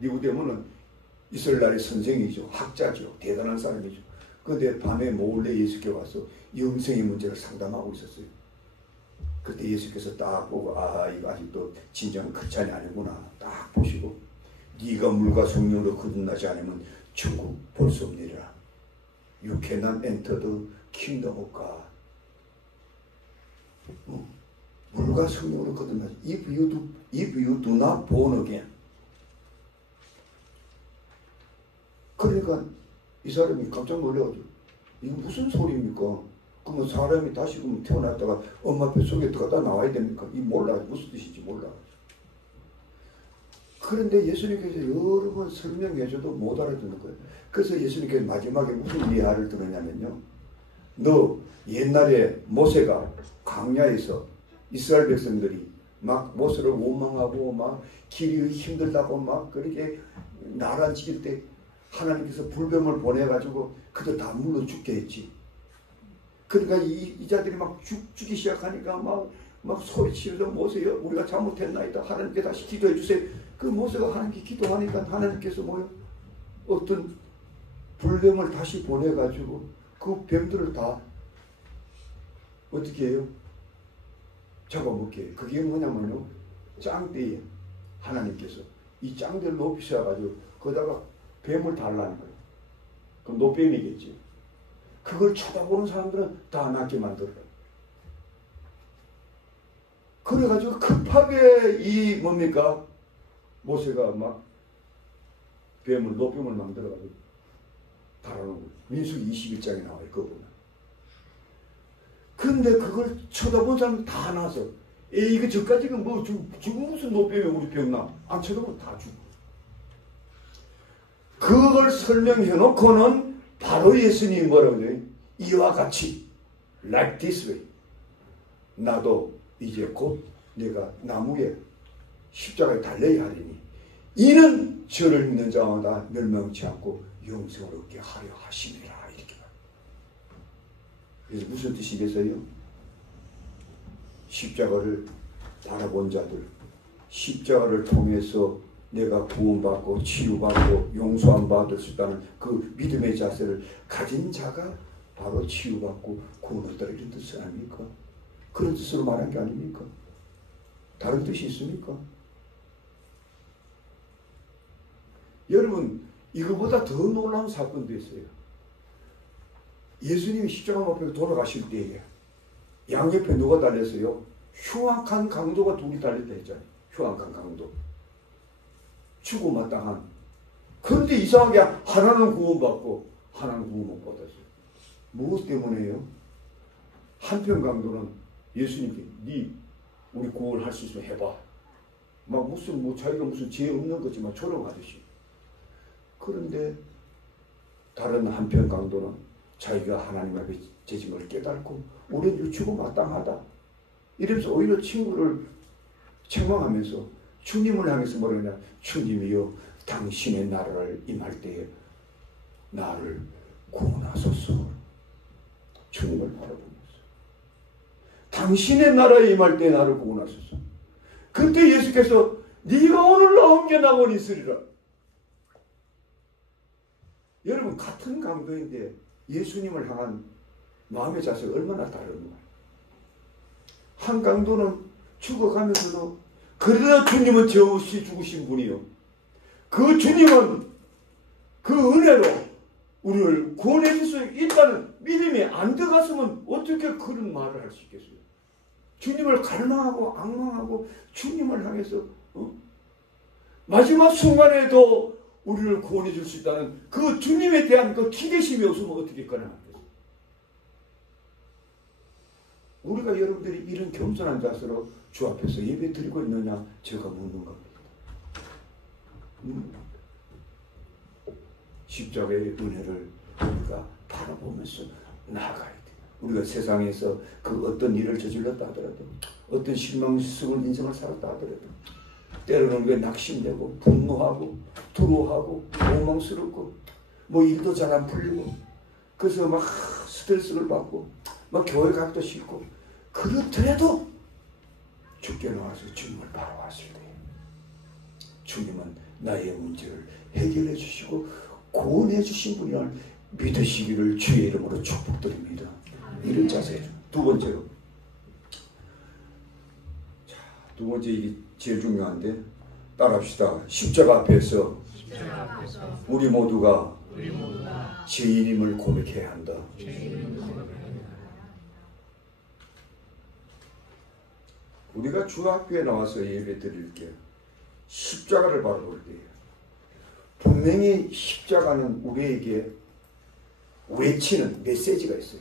니고데모는 이스라엘의 선생이죠. 학자죠. 대단한 사람이죠. 그런데 밤에 몰래 예수께 와서 영생의 문제를 상담하고 있었어요. 그때 예수께서 딱 보고 이거 아직도 진정한 크리스찬이 아니구나 딱 보시고 네가 물과 성령으로 거듭나지 않으면 천국 볼 수 없느니라. You cannot enter the kingdom of God. 물과 성령으로 거듭나지. If you do not born again. 그러니까 이 사람이 깜짝 놀라가지고 이거 무슨 소리입니까? 그러면 사람이 다시 태어났다가 엄마 뱃속에 들어가다 나와야 됩니까? 이 몰라. 무슨 뜻인지 몰라. 그런데 예수님께서 여러 번 설명해줘도 못 알아듣는 거예요. 그래서 예수님께서 마지막에 무슨 예화를 들었냐면요. 너 옛날에 모세가 광야에서 이스라엘 백성들이 막 모세를 원망하고 막 길이 힘들다고 막 그렇게 나란 지킬 때 하나님께서 불뱀을 보내가지고 그들 다 물러 죽게 했지. 그러니까 이 자들이 막 죽기 시작하니까 막 소리치면서 모세여 우리가 잘못했나이다. 하나님께 다시 기도해 주세요. 그 모세가 하나님께 기도하니까 하나님께서 뭐요? 어떤 불뱀을 다시 보내가지고 그 뱀들을 다 어떻게 해요? 잡아먹게 해요. 그게 뭐냐면요. 짱대에 하나님께서 이 짱대를 높이셔가지고 거기다가 뱀을 달라는 거예요. 그럼 노뱀이겠지. 그걸 쳐다보는 사람들은 다 낫게 만들어요. 그래가지고 급하게 이 뭡니까? 모세가 막 뱀을, 노뱀을 만들어가지고 달아놓은 거예요. 민수기 21장에 나와요. 그거 보면. 근데 그걸 쳐다본 사람은 다 나서 이거 저까지는 뭐 지금 무슨 노뱀이 우리 병나? 안 쳐다보면 다 죽어. 그걸 설명해 놓고는 바로 예수님이 뭐라고 해요? 이와 같이 like this way. 나도 이제 곧 내가 나무에 십자가에 달려야 하리니 이는 저를 믿는 자마다 멸망치 않고 영생을 얻게 하려 하심이라. 이렇게 말해요. 그래서 무슨 뜻이겠어요? 십자가를 바라본 자들, 십자가를 통해서 내가 구원받고 치유받고 용서함 받을 수 있다는 그 믿음의 자세를 가진 자가 바로 치유받고 구원을 얻다 이런 뜻이 아닙니까? 그런 뜻으로 말한 게 아닙니까? 다른 뜻이 있습니까? 여러분 이거보다 더 놀라운 사건도 있어요. 예수님이 십자가 못 박혀 돌아가실 때에 양옆에 누가 달렸어요? 흉악한 강도가 둘이 달렸다 했잖아요. 흉악한 강도. 죽음마땅한. 그런데 이상하게 하나는 구원받고 하나는 구원 못 받았어요. 무엇 때문에요? 한편 강도는 예수님께 우리 구원할 수 있으면 해봐. 막 무슨 자기가 무슨 죄 없는 거지만 조롱하듯이. 그런데 다른 한편 강도는 자기가 하나님 앞에 죄짐을 깨닫고 우리는 죽음 마땅하다. 이러면서 오히려 친구를 책망하면서 주님을 향해서 뭐라 하냐. 주님이여 당신의 나라를 임할 때에 나를 구원하소서. 주님을 바라보면서 당신의 나라에 임할 때에 나를 구원하소서. 그때 예수께서 네가 오늘 나온 게 나원 있으리라. 여러분 같은 강도인데 예수님을 향한 마음의 자세가 얼마나 다른가. 한 강도는 죽어가면서도 그러나 주님은 죄 없이 죽으신 분이요. 그 주님은 그 은혜로 우리를 구원해 줄 수 있다는 믿음이 안 들어갔으면 어떻게 그런 말을 할 수 있겠어요? 주님을 갈망하고 악망하고 주님을 향해서 마지막 순간에도 우리를 구원해 줄 수 있다는 그 주님에 대한 그 기대심이 없으면 어떻게 가능하겠어요? 우리가 여러분들이 이런 겸손한 자세로 주 앞에서 예배 드리고 있느냐 제가 묻는 겁니다. 십자가의 은혜를 우리가 바라보면서 나아가야 돼. 우리가 세상에서 그 어떤 일을 저질렀다 하더라도 어떤 실망스러운 인생을 살았다 하더라도 때로는 왜 낙심되고 분노하고 두려워하고 원망스럽고 뭐 일도 잘 안 풀리고 그래서 막 스트레스를 받고 막 교회 가기도 싫고 그렇더라도 주께 나와서 주님을 바라봤을 때 주님은 나의 문제를 해결해 주시고 구원해 주신 분이라 믿으시기를 주의 이름으로 축복드립니다. 이런 자세. 두 번째로, 자, 두 번째 이게 제일 중요한데 따라합시다. 십자가 앞에서 우리 모두가 죄인임을 고백해야 한다. 우리가 주 앞에 나와서 예배 드릴 때 십자가를 바라볼 때 분명히 십자가는 우리에게 외치는 메시지가 있어요.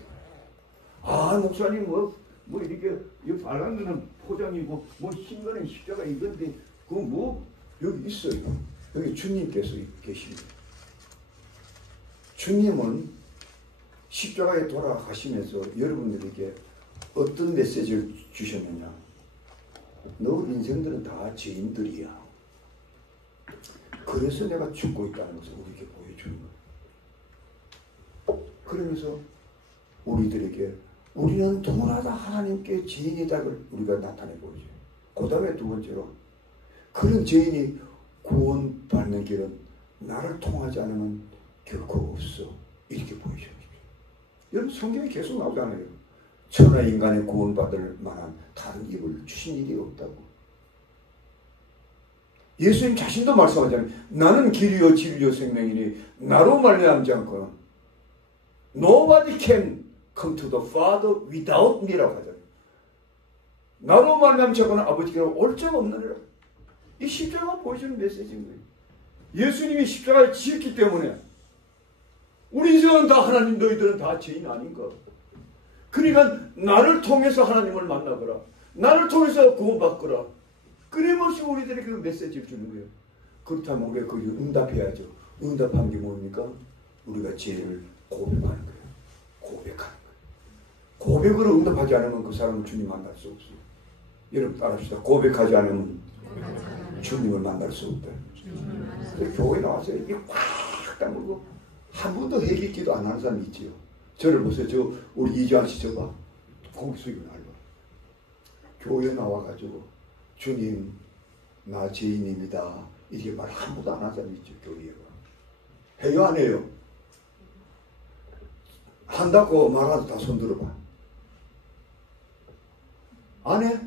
아, 목사님 뭐 이렇게 빨간 거는 포장이고 뭐 흰 거는 십자가 이건데 그거 뭐 여기 있어요. 여기 주님께서 계십니다. 주님은 십자가에 돌아가시면서 여러분들에게 어떤 메시지를 주셨느냐? 너 인생들은 다 죄인들이야. 그래서 내가 죽고 있다는 것을 우리에게 보여주는 거예요. 그러면서 우리들에게 우리는 누구나 다 하나님께 죄인이다를 우리가 나타내 보여줘요. 그 다음에 두 번째로 그런 죄인이 구원받는 길은 나를 통하지 않으면 결코 없어. 이렇게 보여줘요. 여러분 성경에 계속 나오잖아요. 천하 인간의 구원받을 만한 다른 입을 주신 일이 없다고. 예수님 자신도 말씀하잖아요. 나는 길이요 진리요 생명이니 나로 말미암지 않고는 nobody can come to the Father without me라고 하잖아요. 나로 말미암지 않고는 아버지께로 올 자가 없느니라. 이 십자가 보여주는 메시지인 거예요. 예수님이 십자가에 지었기 때문에 우리 인생은 다 하나님 너희들은 다 죄인 아닌가. 그러니까 나를 통해서 하나님을 만나거라. 나를 통해서 구원받거라. 끊임없이 우리들에게 그 메시지를 주는 거예요. 그렇다면 우리가 거기 응답해야죠. 응답한 게 뭡니까? 우리가 죄를 고백하는 거예요. 고백하는 거예요. 고백으로 응답하지 않으면 그 사람은 주님 만날 수 없어요. 여러분 따라합시다. 고백하지 않으면 주님을 만날 수 없다. 교회에 나와서 이게 꽉 다물고 한 번도 회개 기도 안 하는 사람이 있지요. 저를 보세요. 저 우리 이주환 씨 저봐. 고기 숙이고 날봐. 교회 나와가지고 주님 나 죄인입니다. 이게 말 한 번도 안 하는 사람이 있죠. 교회가. 해요 안 해요? 한다고 말하도 다 손들어봐. 안 해?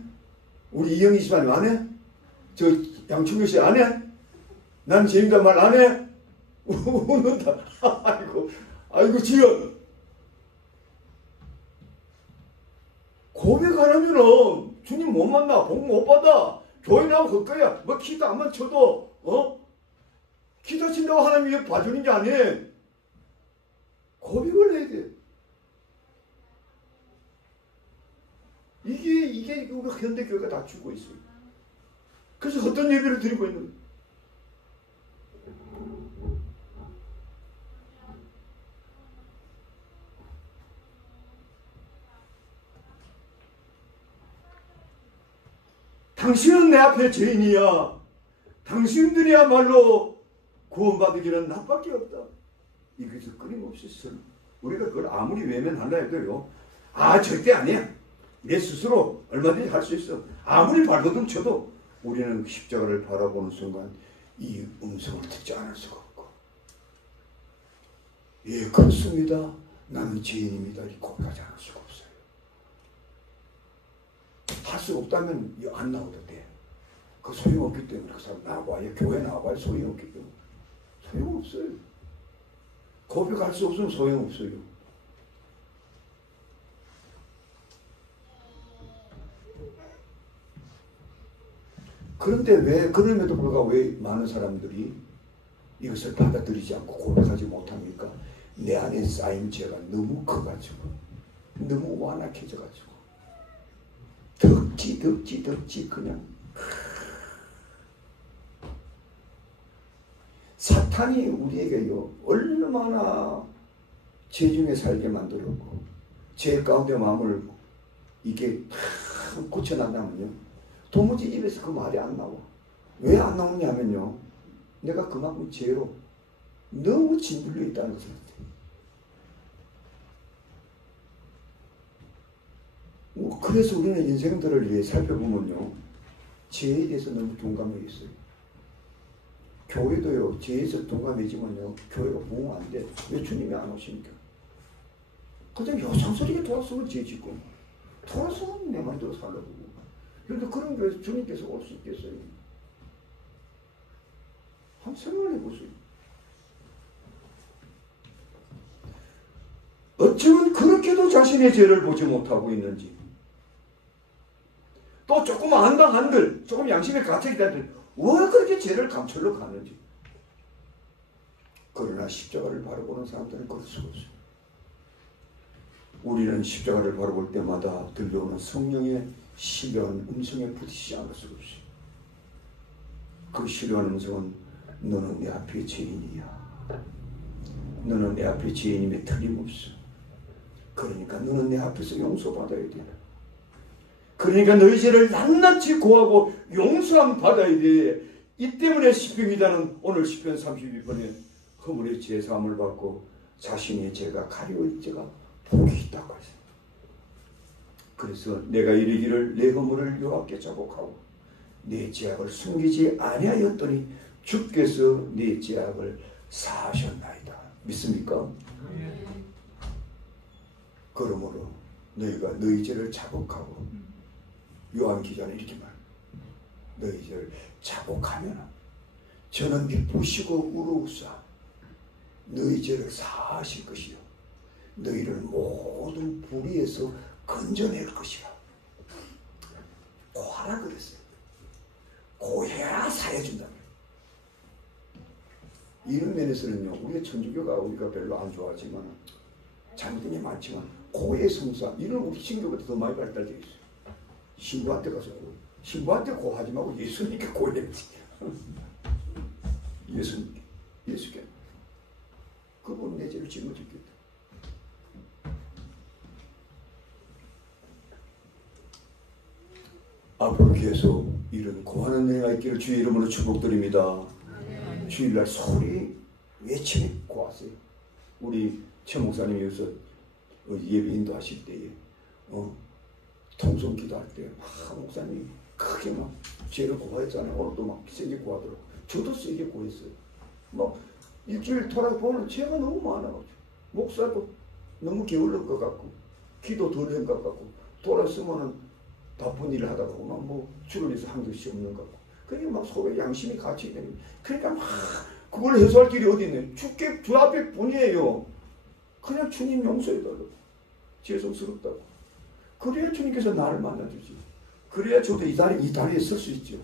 우리 이영희 집사님 안 해? 저 양충규 씨 안 해? 난 죄인다 말 안 해? 웃는다. 아이고 지연. 고백 안 하면은 주님 못 만나. 복 못 받아. 교회 나오고 그 거야. 뭐 기도 안 쳐도 기도 친다고 하나님이 봐주는 게 아니에요. 고백을 해야 돼. 이게 우리 현대교회가 다 죽고 있어요. 그래서 어떤 예배를 드리고 있는 거예요. 당신은 내 앞에 죄인이야. 당신들이야말로 구원받으기는 나밖에 없다. 이것을 끊임없이 설. 우리가 그걸 아무리 외면한다 해도요. 아 절대 아니야. 내 스스로 얼마든지 할 수 있어. 아무리 발버둥 쳐도 우리는 십자가를 바라보는 순간 이 음성을 듣지 않을 수가 없고. 예 그렇습니다. 나는 죄인입니다. 이 고백하지 않을 수가 없어요. 할 수 없다면 안 나오도 돼. 그 소용없기 때문에 그 사람 나와봐야 교회 나와봐야 소용없기 때문에 소용없어요. 고백할 수 없으면 소용없어요. 그런데 왜, 그럼에도 불구하고 왜 많은 사람들이 이것을 받아들이지 않고 고백하지 못합니까? 내 안에 쌓인 죄가 너무 커가지고, 너무 완악해져가지고, 덕지 그냥. 사탄이 우리에게요, 얼마나 죄 중에 살게 만들었고, 죄 가운데 마음을 이게 고쳐난다면요, 도무지 입에서 그 말이 안 나와. 왜 안 나오냐면요, 내가 그만큼 죄로 너무 짓눌려 있다는 것을 같아요. 그래서 우리는 인생들을 위해 살펴보면요, 죄에 대해서 너무 둔감해 있어요. 교회도요, 죄에서 둔감해지면요, 교회가 부흥 안 돼. 왜 주님이 안 오십니까? 그냥 요상스럽게 돌아서면 죄 짓고, 돌아서면 내 말대로 살려고. 그런데 그런 교회에서 주님께서 올 수 있겠어요? 한번 생각해 보세요. 어쩌면 그렇게도 자신의 죄를 보지 못하고 있는지, 또 조금 안다 한들, 조금 양심에 갇혀있다 한들, 왜 그렇게 죄를 감추려 가는지. 그러나 십자가를 바라보는 사람들은 그럴 수가 없어요. 우리는 십자가를 바라볼 때마다 들려오는 성령의 시려한 음성에 부딪히지 않을 수가 없어요. 그 시려한 음성은 너는 내 앞에 죄인이야. 너는 내 앞에 죄인임에 틀림없어. 그러니까 너는 내 앞에서 용서받아야 돼. 그러니까 너희 죄를 낱낱이 고하고 용서함 받아야 돼. 이 때문에 시편기자는 오늘 시편 32편에 허물의 죄 사함을 받고 자신의 죄가 가려울 죄가 복이 있다고 했어요. 그래서 내가 이르기를 내 허물을 여호와께 자복하고 내 죄악을 숨기지 아니하였더니 주께서 내 죄악을 사하셨나이다. 믿습니까? 그러므로 너희가 너희 죄를 자복하고, 요한 기자는 이렇게 말합니다. 너희 죄를 자복하면 저는 기쁘시고 우러우사 너희 죄를 사하실 것이요 너희를 모든 불의에서 건져낼 것이라. 고하라 그랬어요. 고해야 사해준다. 이런 면에서는요, 우리의 천주교가 우리가 별로 안 좋아하지만, 잘못된 게 많지만, 고해 성사, 이런 우리 신교보다 더 많이 발달되어 있어요. 신부한테 가서 신부한테 고하지 말고 예수님께 고해야지. 예수께. 그분 내 죄를 짊어졌겠다. 앞으로 계속 이런 고하는 은혜가 있기를 주의 이름으로 축복드립니다. 주일날 소리 외치며 고하세요. 우리 최 목사님이 여기서 예배 인도하실 때에 통성 기도할 때 목사님이 크게 막 죄를 고하였잖아요. 오늘도 막 세게 고하더라고. 저도 세게 고했어요. 막 일주일 돌아보면 죄가 너무 많아가지고 목사도 너무 게을른 것 같고 기도 덜 한 것 같고 돌았으면은 바쁜 일을 하다가 보면 뭐 주변에서 한 것이 없는 것 같고 그러니까 막 서로 양심이 같이 되는. 그러니까 막 그걸 해소할 길이 어디 있네. 주께 주 앞에 뿐이에요. 그냥 주님 용서해달라고. 죄송스럽다고. 그래야 주님께서 나를 만나주지. 그래야 저도 이 다리에 설 수 있죠.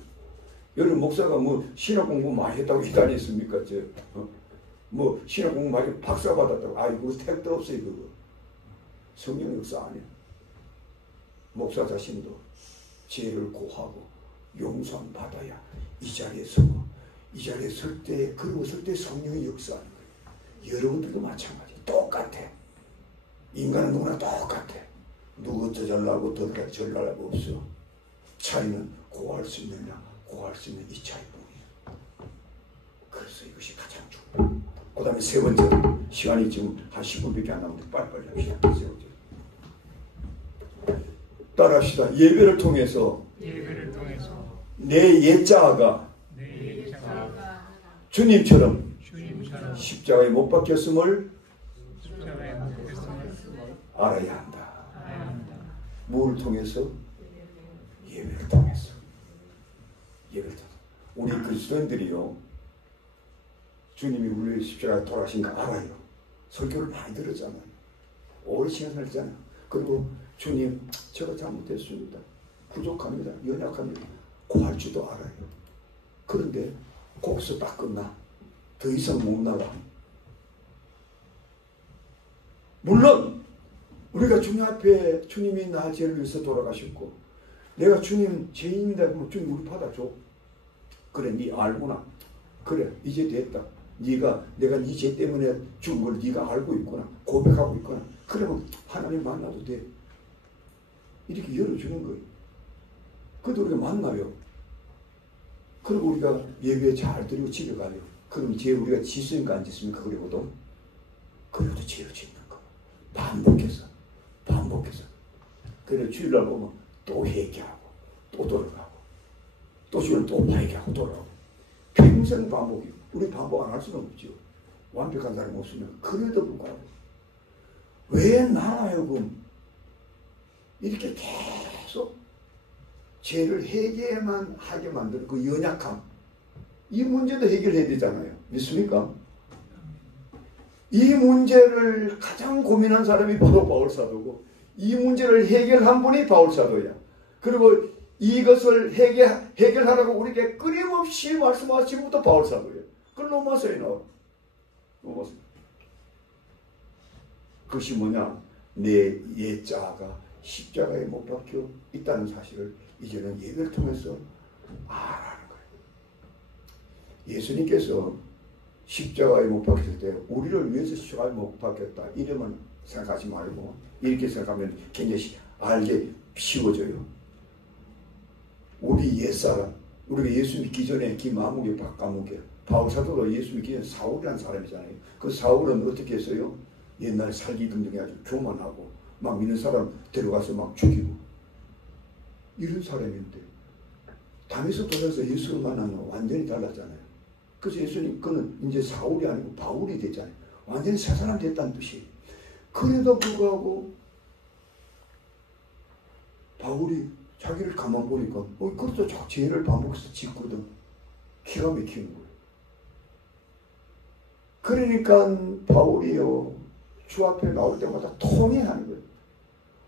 여러분 목사가 뭐 신학 공부 많이 했다고 이 다리에 있습니까? 뭐 신학 공부 많이 박사 받았다고. 아이고 택도 없어요 그거. 성령 역사 아니에요. 목사 자신도 죄를 고하고 용서함 받아야 이 자리에 서고 이 자리에 설 때 그러고 설 때 성령이 역사하는 거예요. 여러분들도 마찬가지. 똑같아. 인간은 누구나 똑같아. 누구 더 잘나고 더 잘나고 없어. 차이는 고할 수 있느냐 고할 수 있는 이 차이뿐이에요. 그래서 이것이 가장 중요해요. 그 다음에 세 번째, 시간이 지금 한 10분밖에 안 남았는데 빨리빨리 합시다. 세 번째. 따라합시다. 예배를 통해서 내 옛자아가 주님처럼 십자가에 못 박혔음을 알아야 한다. 뭘 통해서? 예배를 통해서. 예배를 통해서. 우리 그리스도인들이요, 주님이 우리의 십자가에 돌아가신 거 알아요. 설교를 많이 들었잖아요. 오래 시간 살잖아요. 그리고 주님, 제가 잘못했습니다. 부족합니다. 연약합니다. 고할 줄도 알아요. 그런데 거기서 딱 끝나. 더 이상 못 나가. 물론 우리가 주님 앞에 주님이 나 죄를 위해서 돌아가셨고 내가 주님 죄인이다 그러면 주님 우리 받아줘. 그래, 네 알구나. 그래, 이제 됐다. 네가 내가 네 죄 때문에 죽은 걸 네가 알고 있구나. 고백하고 있구나. 그러면 하나님 만나도 돼. 이렇게 열어주는 거예요. 그래도 우리가 만나요. 그리고 우리가 예배 잘 드리고 집에 가요. 그럼 죄 우리가 짓습니까 안 짓습니까? 그리고도 죄를 짓는 거. 반복해서. 그래 주일날 보면 또 회개하고 또 돌아가고 또 주일 또 회개하고 돌아가고 평생 반복이고 우리 반복 안 할 수는 없죠. 완벽한 사람이 없으면. 그래도 불구하고 왜 나하여금 이렇게 계속 죄를 해결만 하게 만드는 그 연약함, 이 문제도 해결해야 되잖아요. 믿습니까? 이 문제를 가장 고민한 사람이 바로 바울사도고 이 문제를 해결한 분이 바울사도야. 그리고 이것을 해결하라고 우리에게 끊임없이 말씀하신 분도 바울사도예요. 그걸 넘어서요. 넘어서. 그것이 뭐냐? 내 옛자아가 십자가에 못 박혀 있다는 사실을 이제는 예배를 통해서 알아는 거예요. 예수님께서 십자가에 못 박혔을 때 우리를 위해서 십자가에 못 박혔다 이러면 생각하지 말고 이렇게 생각하면 굉장히 알게 쉬워져요. 우리 옛사람, 우리가 예수 믿기 전에 기마무개 박가무개 바울사도가 예수 믿기 전에 사울이라는 사람이잖아요. 그 사울은 어떻게 했어요? 옛날에 살기 등등해가지고 교만하고 막 믿는 사람 데려가서 막 죽이고 이런 사람인데 담에서 돌아서 예수를 만나면 완전히 달랐잖아요. 그래서 예수님 그는 이제 사울이 아니고 바울이 됐잖아요. 완전히 새 사람 됐다는 뜻이에요. 그래도 불구하고 바울이 자기를 가만 보니까 그래도 죄를 반복해서 짓거든. 기가 막히는 거예요. 그러니까 바울이요 주 앞에 나올 때마다 통해하는 거예요.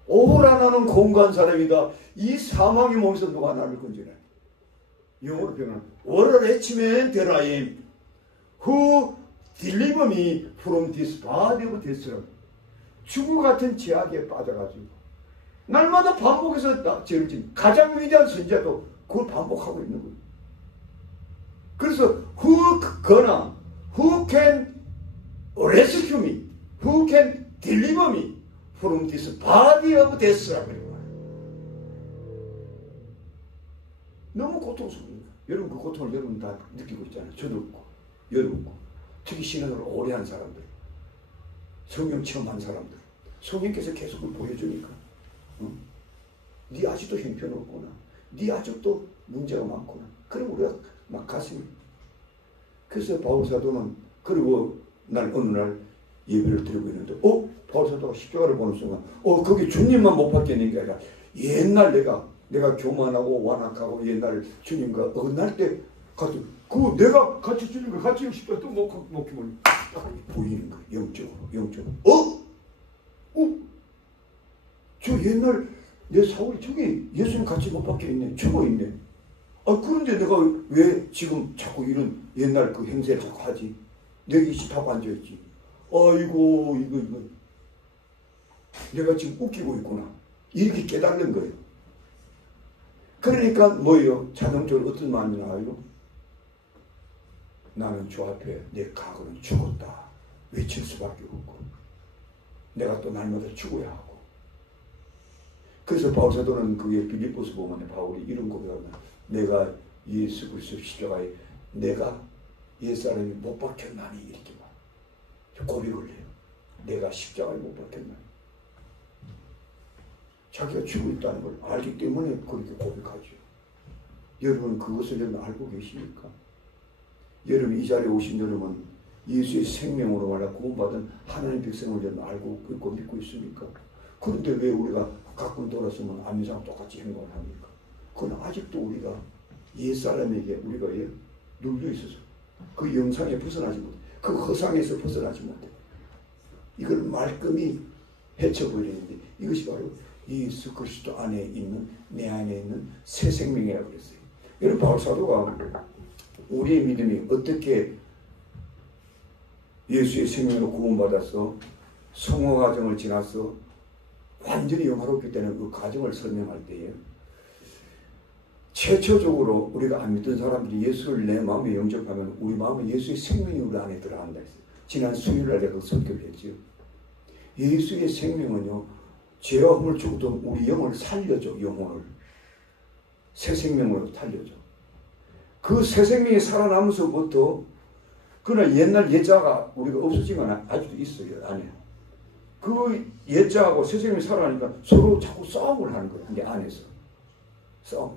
오라나는 공고한 사람이다. 이 사망의 몸에서 누가 나를 건지네. 영어로 표현하면 What a rich man that I am who deliver me from this body of death. 죽음 같은 죄악에 빠져가지고 날마다 반복해서 죄를 짓는 가장 위대한 선지자도 그걸 반복하고 있는 거예요. 그래서 who can rescue me, who can deliver me from this body of death라고 해요. 너무 고통스러워요. 여러분 그 고통을 여러분 다 느끼고 있잖아요. 저도 없고 여러분 없고 특히 신앙을 오래 한 사람들, 성령 체험한 사람들, 성령께서 계속 그걸 보여주니까 네 아직도 형편없구나, 네 아직도 문제가 많구나. 그럼 우리가 막 가슴이. 그래서 바울사도는 그리고 난 어느 날 예배를 드리고 있는데 바울사도가 십자가를 보는 순간 거기 주님만 못 받겠는 게 아니라 옛날 내가 교만하고 완악하고 옛날 주님과 어긋날 때 같이 내가 같이 주님과 같이 십자가 또 못 기면 보이는 거예요. 영적으로. 저 옛날 내 사울이 저기 예수님 같이 못 박혀 있네. 죽어 있네. 그런데 내가 왜 지금 자꾸 이런 옛날 그 행세를 자꾸 하지? 내가 이씨 다 앉아있지. 아이고 이거 내가 지금 웃기고 있구나. 이렇게 깨닫는 거예요. 그러니까 뭐예요? 자동적으로 어떤 마음이 나와요? 나는 주 앞에 내 과거는 죽었다 외칠 수밖에 없고 내가 또 날마다 죽어야 하고. 그래서 바울사도는 그게 빌립보서 보면 바울이 이런 고백하면 내가 예수 그리스도 십자가에 내가 옛사람이 못 박혔나니 이렇게 말 고백을 해요. 내가 십자가에 못 박혔나니. 자기가 죽어 있다는 걸 알기 때문에 그렇게 고백하죠. 여러분 그것을 여러분 알고 계십니까? 여러분 이 자리에 오신 여러분 예수의 생명으로 말하 구원받은 하나님의 백성을 여러분 알고 있고 믿고 있습니까? 그런데 왜 우리가 가끔 돌아서면 안미상 똑같이 행동을 합니까? 그건 아직도 우리가 옛사람에게 우리가 눌려 있어서 그 영상에 벗어나지 못해. 그 허상에서 벗어나지 못해. 이걸 말끔히 헤쳐버리는데 이것이 바로 예수 그리스도 안에 있는 내 안에 있는 새 생명이라고 그랬어요. 여러분 바울 사도가 우리의 믿음이 어떻게 예수의 생명으로 구원받아서 성화 과정을 지나서 완전히 영화롭기 때문에 그 과정을 설명할 때에 최초적으로 우리가 안 믿던 사람들이 예수를 내 마음에 영접하면 우리 마음에 예수의 생명이 우리 안에 들어간다 했어요. 지난 수요일날 내가 설교를 했죠. 예수의 생명은요, 죄와 흠을 죽었던 우리 영을 살려줘. 영혼을 새 생명으로 살려줘. 그 새 생명이 살아나면서부터 그러나 옛날 옛자가 우리가 없어지면 아직도 있어요. 안에 그 옛자하고 새 생명이 살아나니까 서로 자꾸 싸움을 하는 거예요. 내 안에서 싸움을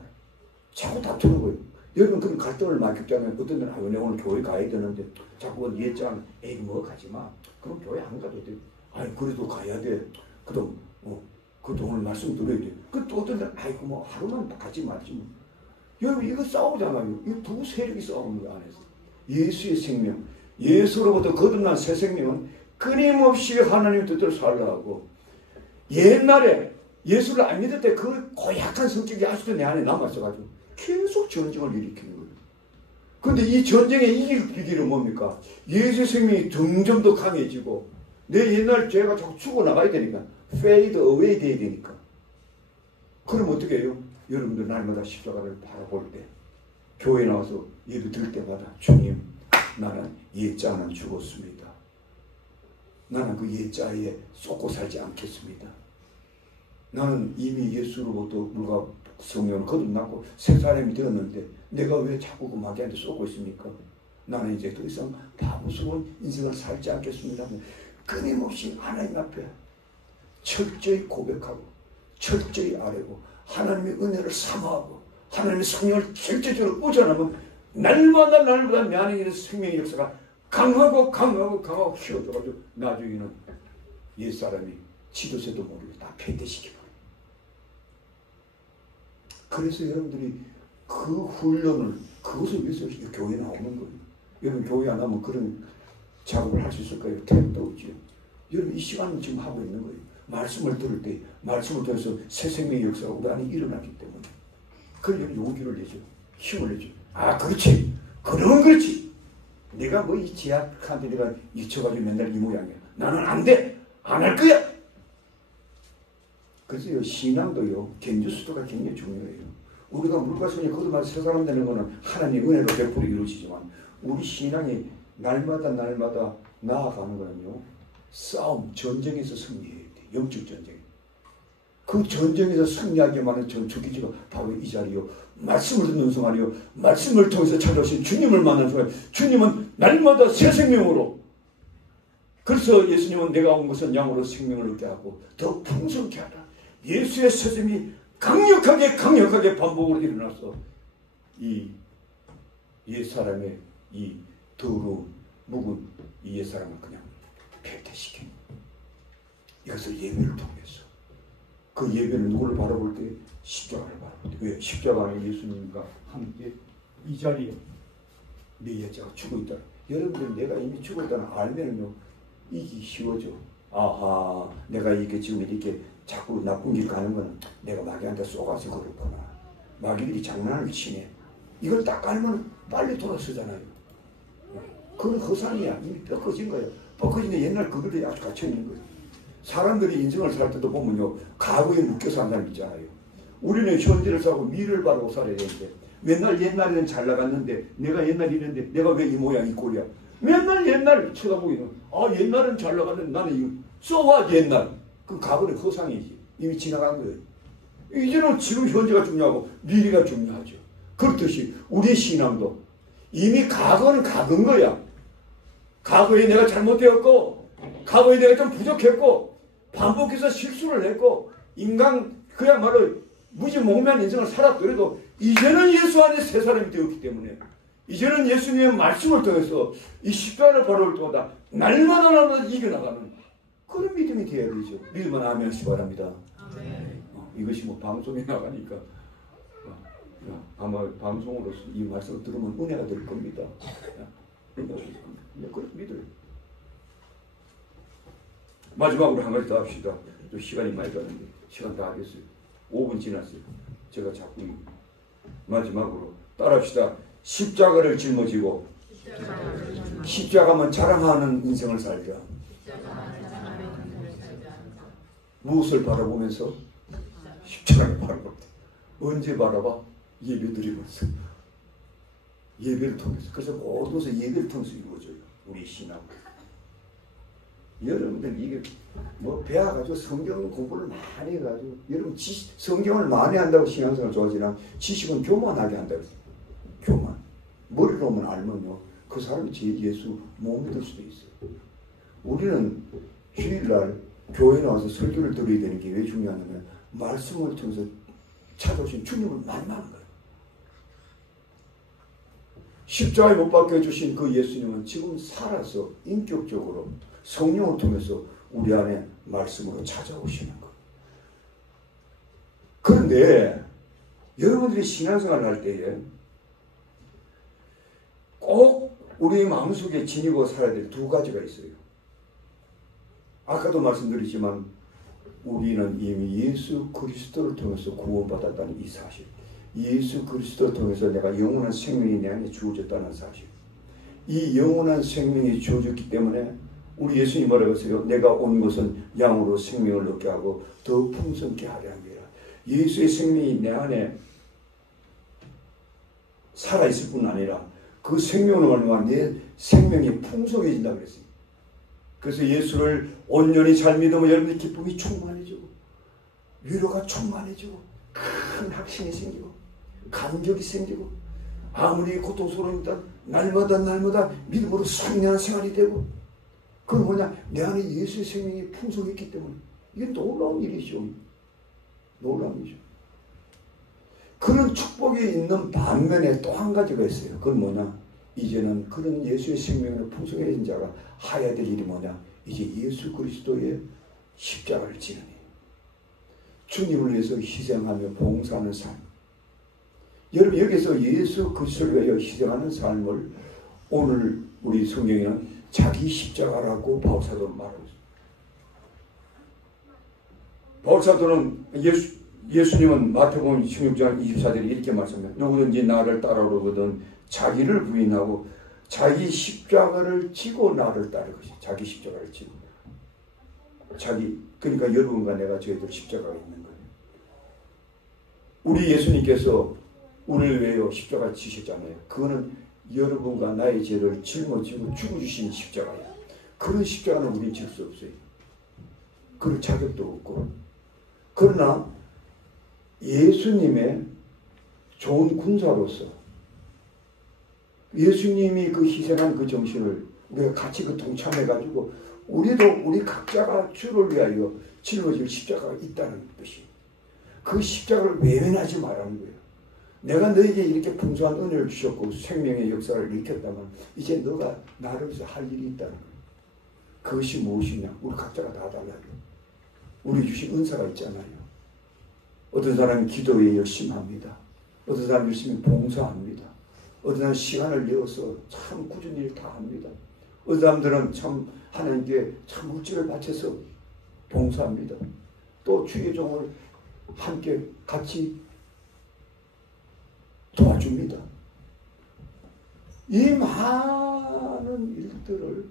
자꾸 다투는 거예요. 여러분 그런 갈등을 많이 겪잖아요. 어떤 데는 내가 오늘 교회 가야 되는데 자꾸 옛자는 에이 뭐 가지마. 그럼 교회 안 가도 돼. 아니 그래도 가야 돼. 그럼 그래도 오늘 말씀 들어야 돼. 그 또 어떤 데는 아이고 뭐 하루만 가지 말지 뭐. 여러분 이거 싸우잖아요. 이 두 세력이 싸우는 거 안에서. 예수의 생명, 예수로부터 거듭난 새 생명은 끊임없이 하나님의 뜻대로 살라 하고, 옛날에 예수를 안 믿을 때 그 고약한 성격이 아직도 내 안에 남아있어가지고 계속 전쟁을 일으키는 거예요. 그런데 이 전쟁에 이길 비결은 뭡니까? 예수의 생명이 점점 더 강해지고 내 옛날 죄가 자꾸 죽어나가야 되니까 fade away 돼야 되니까. 그럼 어떻게 해요? 여러분들 날마다 십자가를 바라볼 때 교회 나와서 예배 드릴 때마다 주님 나는 옛자는 죽었습니다. 나는 그 옛자에 쏟고 살지 않겠습니다. 나는 이미 예수로부터 물과 성령을 거듭났고 새 사람이 되었는데 내가 왜 자꾸 그 마귀한테 쏟고 있습니까? 나는 이제 더 이상 바보스러운 인생을 살지 않겠습니다. 끊임없이 하나님 앞에 철저히 고백하고 철저히 아뢰고 하나님의 은혜를 사모하고 하나님의 성령을 실제적으로 의존하면 날마다 내 안에 있는 생명의 역사가 강하고 키워져가지고 나중에는 옛사람이 지도세도 모르고 다 폐퇴시켜버려요. 그래서 여러분들이 그 훈련을 그것을 위해서 교회에 나오는 거예요. 여러분 교회 안 하면 그런 작업을 할 수 있을까요? 태양도 없지요. 여러분 이 시간은 지금 하고 있는 거예요. 말씀을 들을 때 말씀을 통해서 새 생명의 역사가 우리 안에 일어나기 때문에 그걸 용기를 내죠. 힘을 내죠. 아 그렇지. 그러면 그렇지. 내가 뭐 이 지약한테 내가 잊혀가지고 맨날 이 모양이야. 나는 안 돼. 안 할 거야. 그래서 신앙도요. 견주수도가 굉장히 중요해요. 우리가 물과 성령이 거듭나서 새 사람 되는 것은 하나님의 은혜로 100% 이루어지지만 우리 신앙이 날마다 나아가는 거는요. 싸움, 전쟁에서 승리해야 돼. 영적 전쟁. 그 전쟁에서 승리하기만은 전투기지가 바로 이 자리요. 말씀을 듣는 순간이요. 말씀을 통해서 찾아오신 주님을 만난 순간 주님은 날마다 새 생명으로 그래서 예수님은 내가 온 것은 양으로 생명을 얻게 하고 더 풍성케 하라. 예수의 세점이 강력하게 반복으로 일어나서 이 옛사람의 이 더러운 묵은 이 옛사람을 그냥 폐퇴시키는 이것을 예배를 통해서 그 예배는 누구를 바라볼 때 십자가를 바라볼 때 왜? 십자가는 예수님과 함께 이 자리에 내 옛자가 죽어있다. 여러분들 내가 이미 죽었다는 알면은요 이기 쉬워져. 아하 내가 이게 지금 이렇게 자꾸 나쁜 길 가는 거는 내가 마귀한테 쏘가서 그렇구나. 마귀들이 장난을 치네. 이걸 딱 알면 빨리 돌아서잖아요. 그건 허상이야. 이미 뼈꺼진 거예요. 뼈꺼진데 옛날 그들이 아주 갇혀있는 거예요. 사람들이 인생을 살 때도 보면요 과거에 묶여 사는 사람 있잖아요. 우리는 현재를 살고 미래를 바라고 살아야 되는데 맨날 옛날에는 잘 나갔는데 내가 옛날 이랬는데 내가 왜 이 모양 이 꼴이야. 맨날 옛날 쳐다보기는 아 옛날은 잘 나갔는데 나는 이거 써와 옛날. 그 과거는 허상이지. 이미 지나간 거예요. 이제는 지금 현재가 중요하고 미래가 중요하죠. 그렇듯이 우리의 신앙도 이미 과거는 가는 거야. 과거에 내가 잘못되었고 과거에 내가 좀 부족했고 반복해서 실수를 했고 인간 그야말로 무지몽매한 인생을 살았더라도 이제는 예수 안에 새 사람이 되었기 때문에 이제는 예수님의 말씀을 통해서 이 십자가를 바라볼 때마다 날마다 이겨나가는 그런 믿음이 되어야 되죠. 믿으면 아멘 하시기 바랍니다. 이것이 뭐 방송에 나가니까 아마 방송으로서 이 말씀을 들으면 은혜가 될 겁니다. 은혜가 될 겁니다. 그렇게 믿어요. 마지막으로 한 가지 더 합시다. 또 시간이 많이 가는데 시간 다 하겠어요. 5분 지났어요. 제가 자꾸 마지막으로 따라합시다. 십자가를 짊어지고 십자가만 자랑하는 인생을 살자. 무엇을 바라보면서? 십자가를 바라봅니다. 언제 바라봐? 예배 드리면서. 예배를 통해서. 그래서 모든 것을 예배를 통해서 이루어져요. 우리 신앙. 여러분들 이게 뭐 배워가지고 성경 공부를 많이 해가지고 여러분 성경을 많이 한다고 신앙생활 좋아지나 지식은 교만하게 한다고 했어요. 교만. 머리로만 알면요 그 사람이 제 예수 못 믿을 수도 있어요. 우리는 주일날 교회 나와서 설교를 들어야 되는 게 왜 중요하냐면 말씀을 통해서 찾아오신 주님을 만나는 거예요. 십자가에 못 박혀 주신 그 예수님은 지금 살아서 인격적으로 성령을 통해서 우리 안에 말씀으로 찾아오시는 거예요. 그런데 여러분들이 신앙생활을 할 때에 꼭 우리 마음속에 지니고 살아야 될 두 가지가 있어요. 아까도 말씀드렸지만 우리는 이미 예수 그리스도를 통해서 구원받았다는 이 사실, 예수 그리스도를 통해서 내가 영원한 생명이 내 안에 주어졌다는 사실, 이 영원한 생명이 주어졌기 때문에 우리 예수님 뭐라고 했어요? 내가 온 것은 양으로 생명을 얻게 하고 더 풍성케 하려 함이라. 예수의 생명이 내 안에 살아있을 뿐 아니라 그 생명으로 말미암아 내 생명이 풍성해진다고 그랬어요. 그래서 예수를 온전히 잘 믿으면 여러분의 기쁨이 충만해지고 위로가 충만해지고 큰 확신이 생기고 감격이 생기고 아무리 고통스러우니까 날마다 믿음으로 상냥한 생활이 되고 그건 뭐냐? 내 안에 예수의 생명이 풍성했기 때문에 이게 놀라운 일이죠. 놀라운 일이죠. 그런 축복이 있는 반면에 또 한 가지가 있어요. 그건 뭐냐? 이제는 그런 예수의 생명으로 풍성해진 자가 하야 될 일이 뭐냐? 이제 예수 그리스도의 십자가를 지는 일. 주님을 위해서 희생하며 봉사하는 삶. 여러분 여기서 예수 그리스도를 위하여 희생하는 삶을 오늘 우리 성경에는 자기 십자가라고 바울사도는 말하고 있습니다. 바울사도는 예수님은 마태복음 16장 24절에 이렇게 말씀해요. 누구든지 나를 따라오거든 자기를 부인하고 자기 십자가를 지고 나를 따를 것이다. 자기 십자가를 지고. 그러니까 여러분과 내가 저희들 십자가가 있는 거예요. 우리 예수님께서 우리를 위하여 십자가를 지셨잖아요. 그거는 여러분과 나의 죄를 짊어지고 죽어주신 십자가예요. 그런 십자가는 우리는 질 수 없어요. 그럴 자격도 없고. 그러나 예수님의 좋은 군사로서 예수님이 그 희생한 그 정신을 우리가 같이 그 동참해가지고 우리도 우리 각자가 주를 위하여 짊어질 십자가가 있다는 뜻이에요. 그 십자가를 외면하지 말라는 거예요. 내가 너에게 이렇게 풍성한 은혜를 주셨고 생명의 역사를 일으켰다면 이제 너가 나를 위해서 할 일이 있다는 거예요. 그것이 무엇이냐? 우리 각자가 다 달라요. 우리 주신 은사가 있잖아요. 어떤 사람이 기도에 열심히 합니다. 어떤 사람이 열심히 봉사합니다. 어떤 사람은 시간을 내어서 참 꾸준히 일 다 합니다. 어떤 사람들은 참 하나님께 참 물질을 바쳐서 봉사합니다. 또 주의 종을 함께 같이 도와줍니다. 이 많은 일들을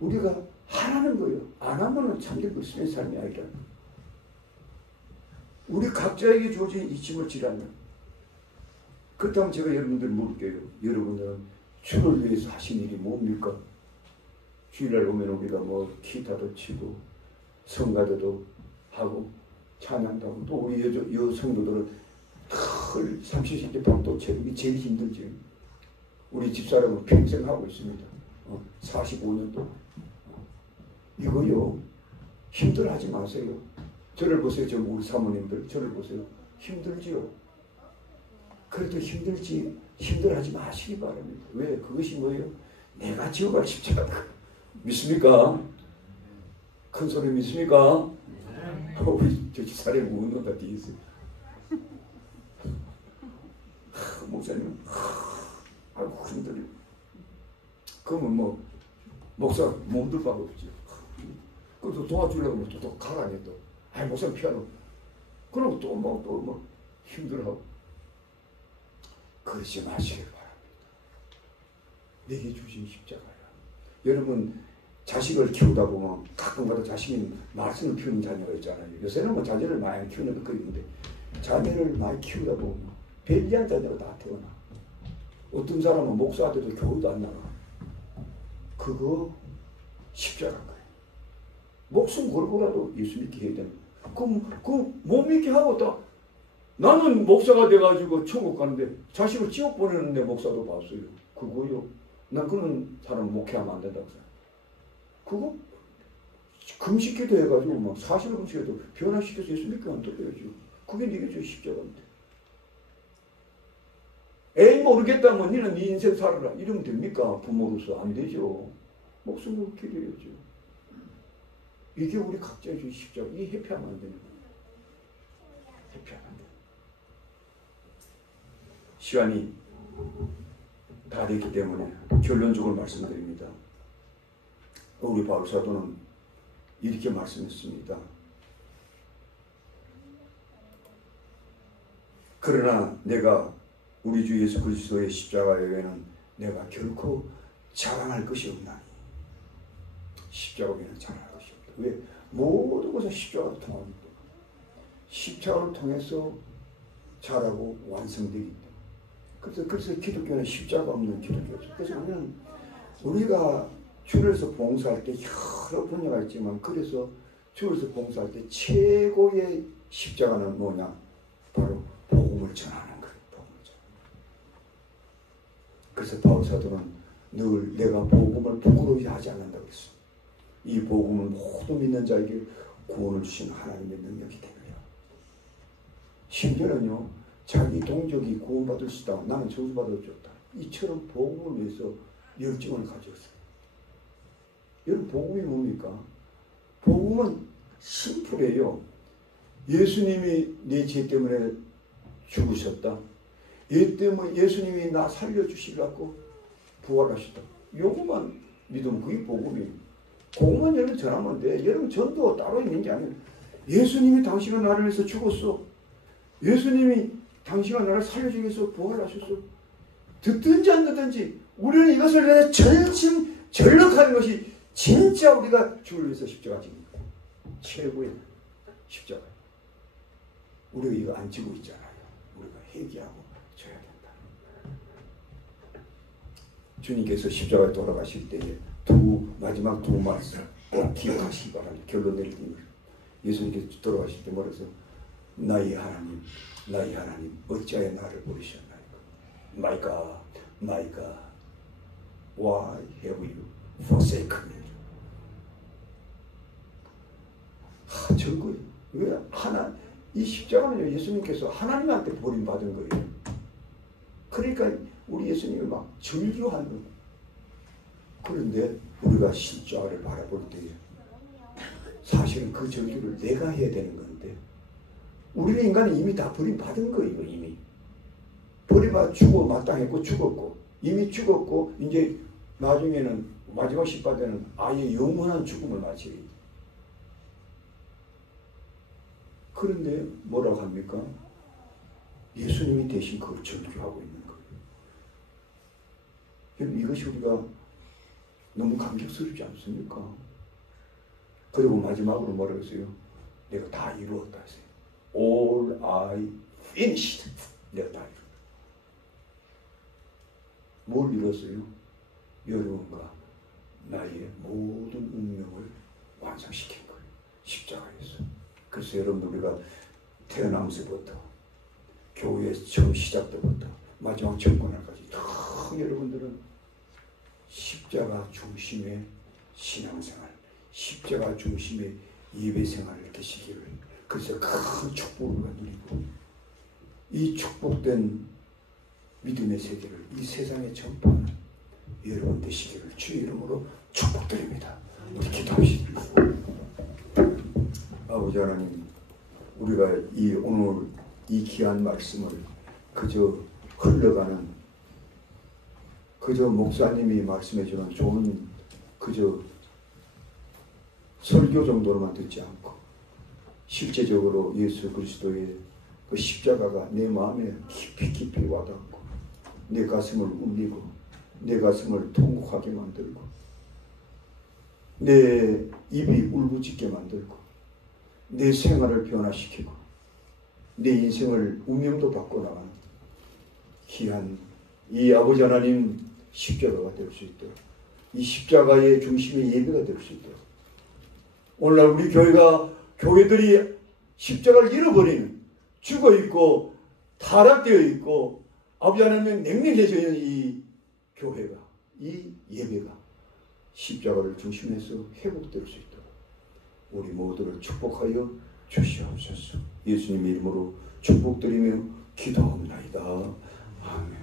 우리가 하라는 거예요. 안 하면 참된 그리스도의 삶이 아니라. 우리 각자에게 주어진 이 짐을 지라면 그렇다면 제가 여러분들 물을게요. 여러분들은 주를 위해서 하신 일이 뭡니까? 주일날 오면 우리가 뭐 기타도 치고 성가대도 하고 찬양도 하고 또 우리 여성도들은 털 30cm 박도 채우기 제일 힘들지. 우리 집사람은 평생 하고 있습니다. 45년 동안. 이거요 힘들어하지 마세요. 저를 보세요. 저 우리 사모님들 저를 보세요. 힘들지요. 그래도 힘들어하지 마시기 바랍니다. 왜? 그것이 뭐예요? 내가 지어갈 십자가. 믿습니까? 큰 소리 믿습니까? 우리 저 집사람이 웃는다 뒤에 있어요. 목사님, 아이고 힘들어요. 그러면 뭐 목사 몸둘 바가 없죠. 그래서 도와주려고 하면 또 가라니 또. 아이, 목사님 피하노. 그러고 또 힘들어하고. 그러지 마시길 바랍니다. 내게 주신 십자가야. 여러분, 자식을 키우다 보면 가끔가다 자식이 말씀을 키우는 자녀가 있잖아요. 요새는 뭐 자녀를 많이 키우는 거 있는데, 자녀를 많이 키우다 보면 별리한 자녀가 다 태어나. 어떤 사람은 목사한테도 교육도 안 나가. 그거 십자가인 거예요. 목숨 걸고라도 예수 믿게 해야 되는 거예요. 그럼 못 믿게 하고 또 나는 목사가 돼가지고 천국 가는데 자식을 지옥 보내는데 목사도 봤어요. 그거요. 난 그런 사람 목회하면 안 된다고 생각해요. 그거 금식기도 해가지고 막 40일 금식해도 변화시켜서 예수 믿게 만들어야죠. 그게 네게 저 십자가인데. 에이 모르겠다면 니는 네 인생 살아라 이러면 됩니까? 부모로서 안 되죠. 목숨을 기려야죠. 이게 우리 각자의 주 십자가. 이 회피하면 안 되는 거예요. 회피하면 안 돼요. 시간이 다 됐기 때문에 결론적으로 말씀드립니다. 우리 바울 사도는 이렇게 말씀했습니다. 그러나 내가 우리 주 예수 그리스도의 십자가 외에는 내가 결코 자랑할 것이 없나니. 십자가 외에는 자랑할 것이 없다. 왜? 모든 것은 십자가를 통합니다. 십자가를 통해서 자라고 완성되기 때문에. 그래서 기독교는 십자가 없는 기독교죠. 그래서 우리가 주일에서 봉사할 때 여러 분야가 있지만, 그래서 주일에서 봉사할 때 최고의 십자가는 뭐냐? 바로 복음을 전하는 거예요. 복음을 전하는. 그래서 바울 사도는 늘 내가 복음을 부끄러워하지 하지 않는다고 했어. 이 복음은 모두 믿는 자에게 구원을 주신 하나님의 능력이 됩니다. 심지어는요, 자기 동족이 구원받을 수 있다고, 나는 저주받을 수 없다, 이처럼 복음을 위해서 열정을 가졌어요. 여러분, 복음이 뭡니까? 복음은 심플해요. 예수님이 내 죄 때문에 죽으셨다. 예수님이 나 살려주시려고 부활하셨다. 요것만 믿으면 그게 복음이에요. 복음만 여러분 전하면 돼. 여러분 전도 따로 있는 게 아니에요. 예수님이 당신과 나를 위해서 죽었어. 예수님이 당신과 나를 살려주기 위해서 부활하셨어. 듣든지 안 듣든지 우리는 이것을 위해 전력하는 것이 진짜 우리가 주를 위해서 십자가 지는 거예요. 최고의 십자가. 우리가 이거 안 지고 있잖아요. 우리가 회개하고 져야 된다. 주님께서 십자가에 돌아가실 때에 마지막 두 말씀 꼭 기억하시기 바랍니다. 결론 내릴 때 예수님께서 돌아가실 때 뭐라서 나의 하나님, 나의 하나님, 어찌하여 나를 버리셨나이까? My God, my God, why have you forsaken me? 저거예요. 왜 이 십자가는 예수님께서 하나님한테 버림받은 거예요. 그러니까 우리 예수님이 막 절규한 거예요. 그런데 우리가 십자가를 바라볼 때 사실은 그 절규를 내가 해야 되는 건데, 우리는 인간이 이미 다 버림받은 거예요. 이미 버림받아 죽어 마땅했고 죽었고, 이미 죽었고, 이제 나중에는 마지막 십자가는 아예 영원한 죽음을 맞이해요. 그런데 뭐라고 합니까? 예수님이 대신 그걸 절규하고 있는 거예요. 여러분, 이것이 우리가 너무 감격스럽지 않습니까? 그리고 마지막으로 뭐라고 했어요? 내가 다 이루었다 했어요. All I finished. 내가 다 이루었다. 뭘 이뤘어요? 여러분과 나의 모든 운명을 완성시킨 거예요. 십자가에서. 그래서 여러분, 우리가 태어나면서부터 교회 처음 시작 때부터 마지막 정권날까지 다 여러분들은 십자가 중심의 신앙생활, 십자가 중심의 예배생활을 계시기를, 그래서 큰 축복을 누리고 이 축복된 믿음의 세계를 이 세상에 전파하는 여러분 되시기를 주의 이름으로 축복드립니다. 우리 기도하시겠습니다. 아버지 하나님, 우리가 오늘 이 귀한 말씀을 그저 흘러가는, 그저 목사님이 말씀해 주는 좋은 그저 설교 정도로만 듣지 않고 실제적으로 예수 그리스도의 그 십자가가 내 마음에 깊이 깊이 와닿고 내 가슴을 울리고 내 가슴을 통곡하게 만들고 내 입이 울부짖게 만들고 내 생활을 변화시키고 내 인생을 운명도 바꿔나가는 귀한 이 아버지 하나님 십자가가 될 수 있도록 이 십자가의 중심의 예배가 될 수 있도록 오늘날 우리 교회들이 십자가를 잃어버리는 죽어있고 타락되어 있고 아버지 하나님의 냉랭해져 있는 이 교회가 이 예배가 십자가를 중심해서 회복될 수 있도록 우리 모두를 축복하여 주시옵소서. 예수님의 이름으로 축복드리며 기도합니다. 아멘.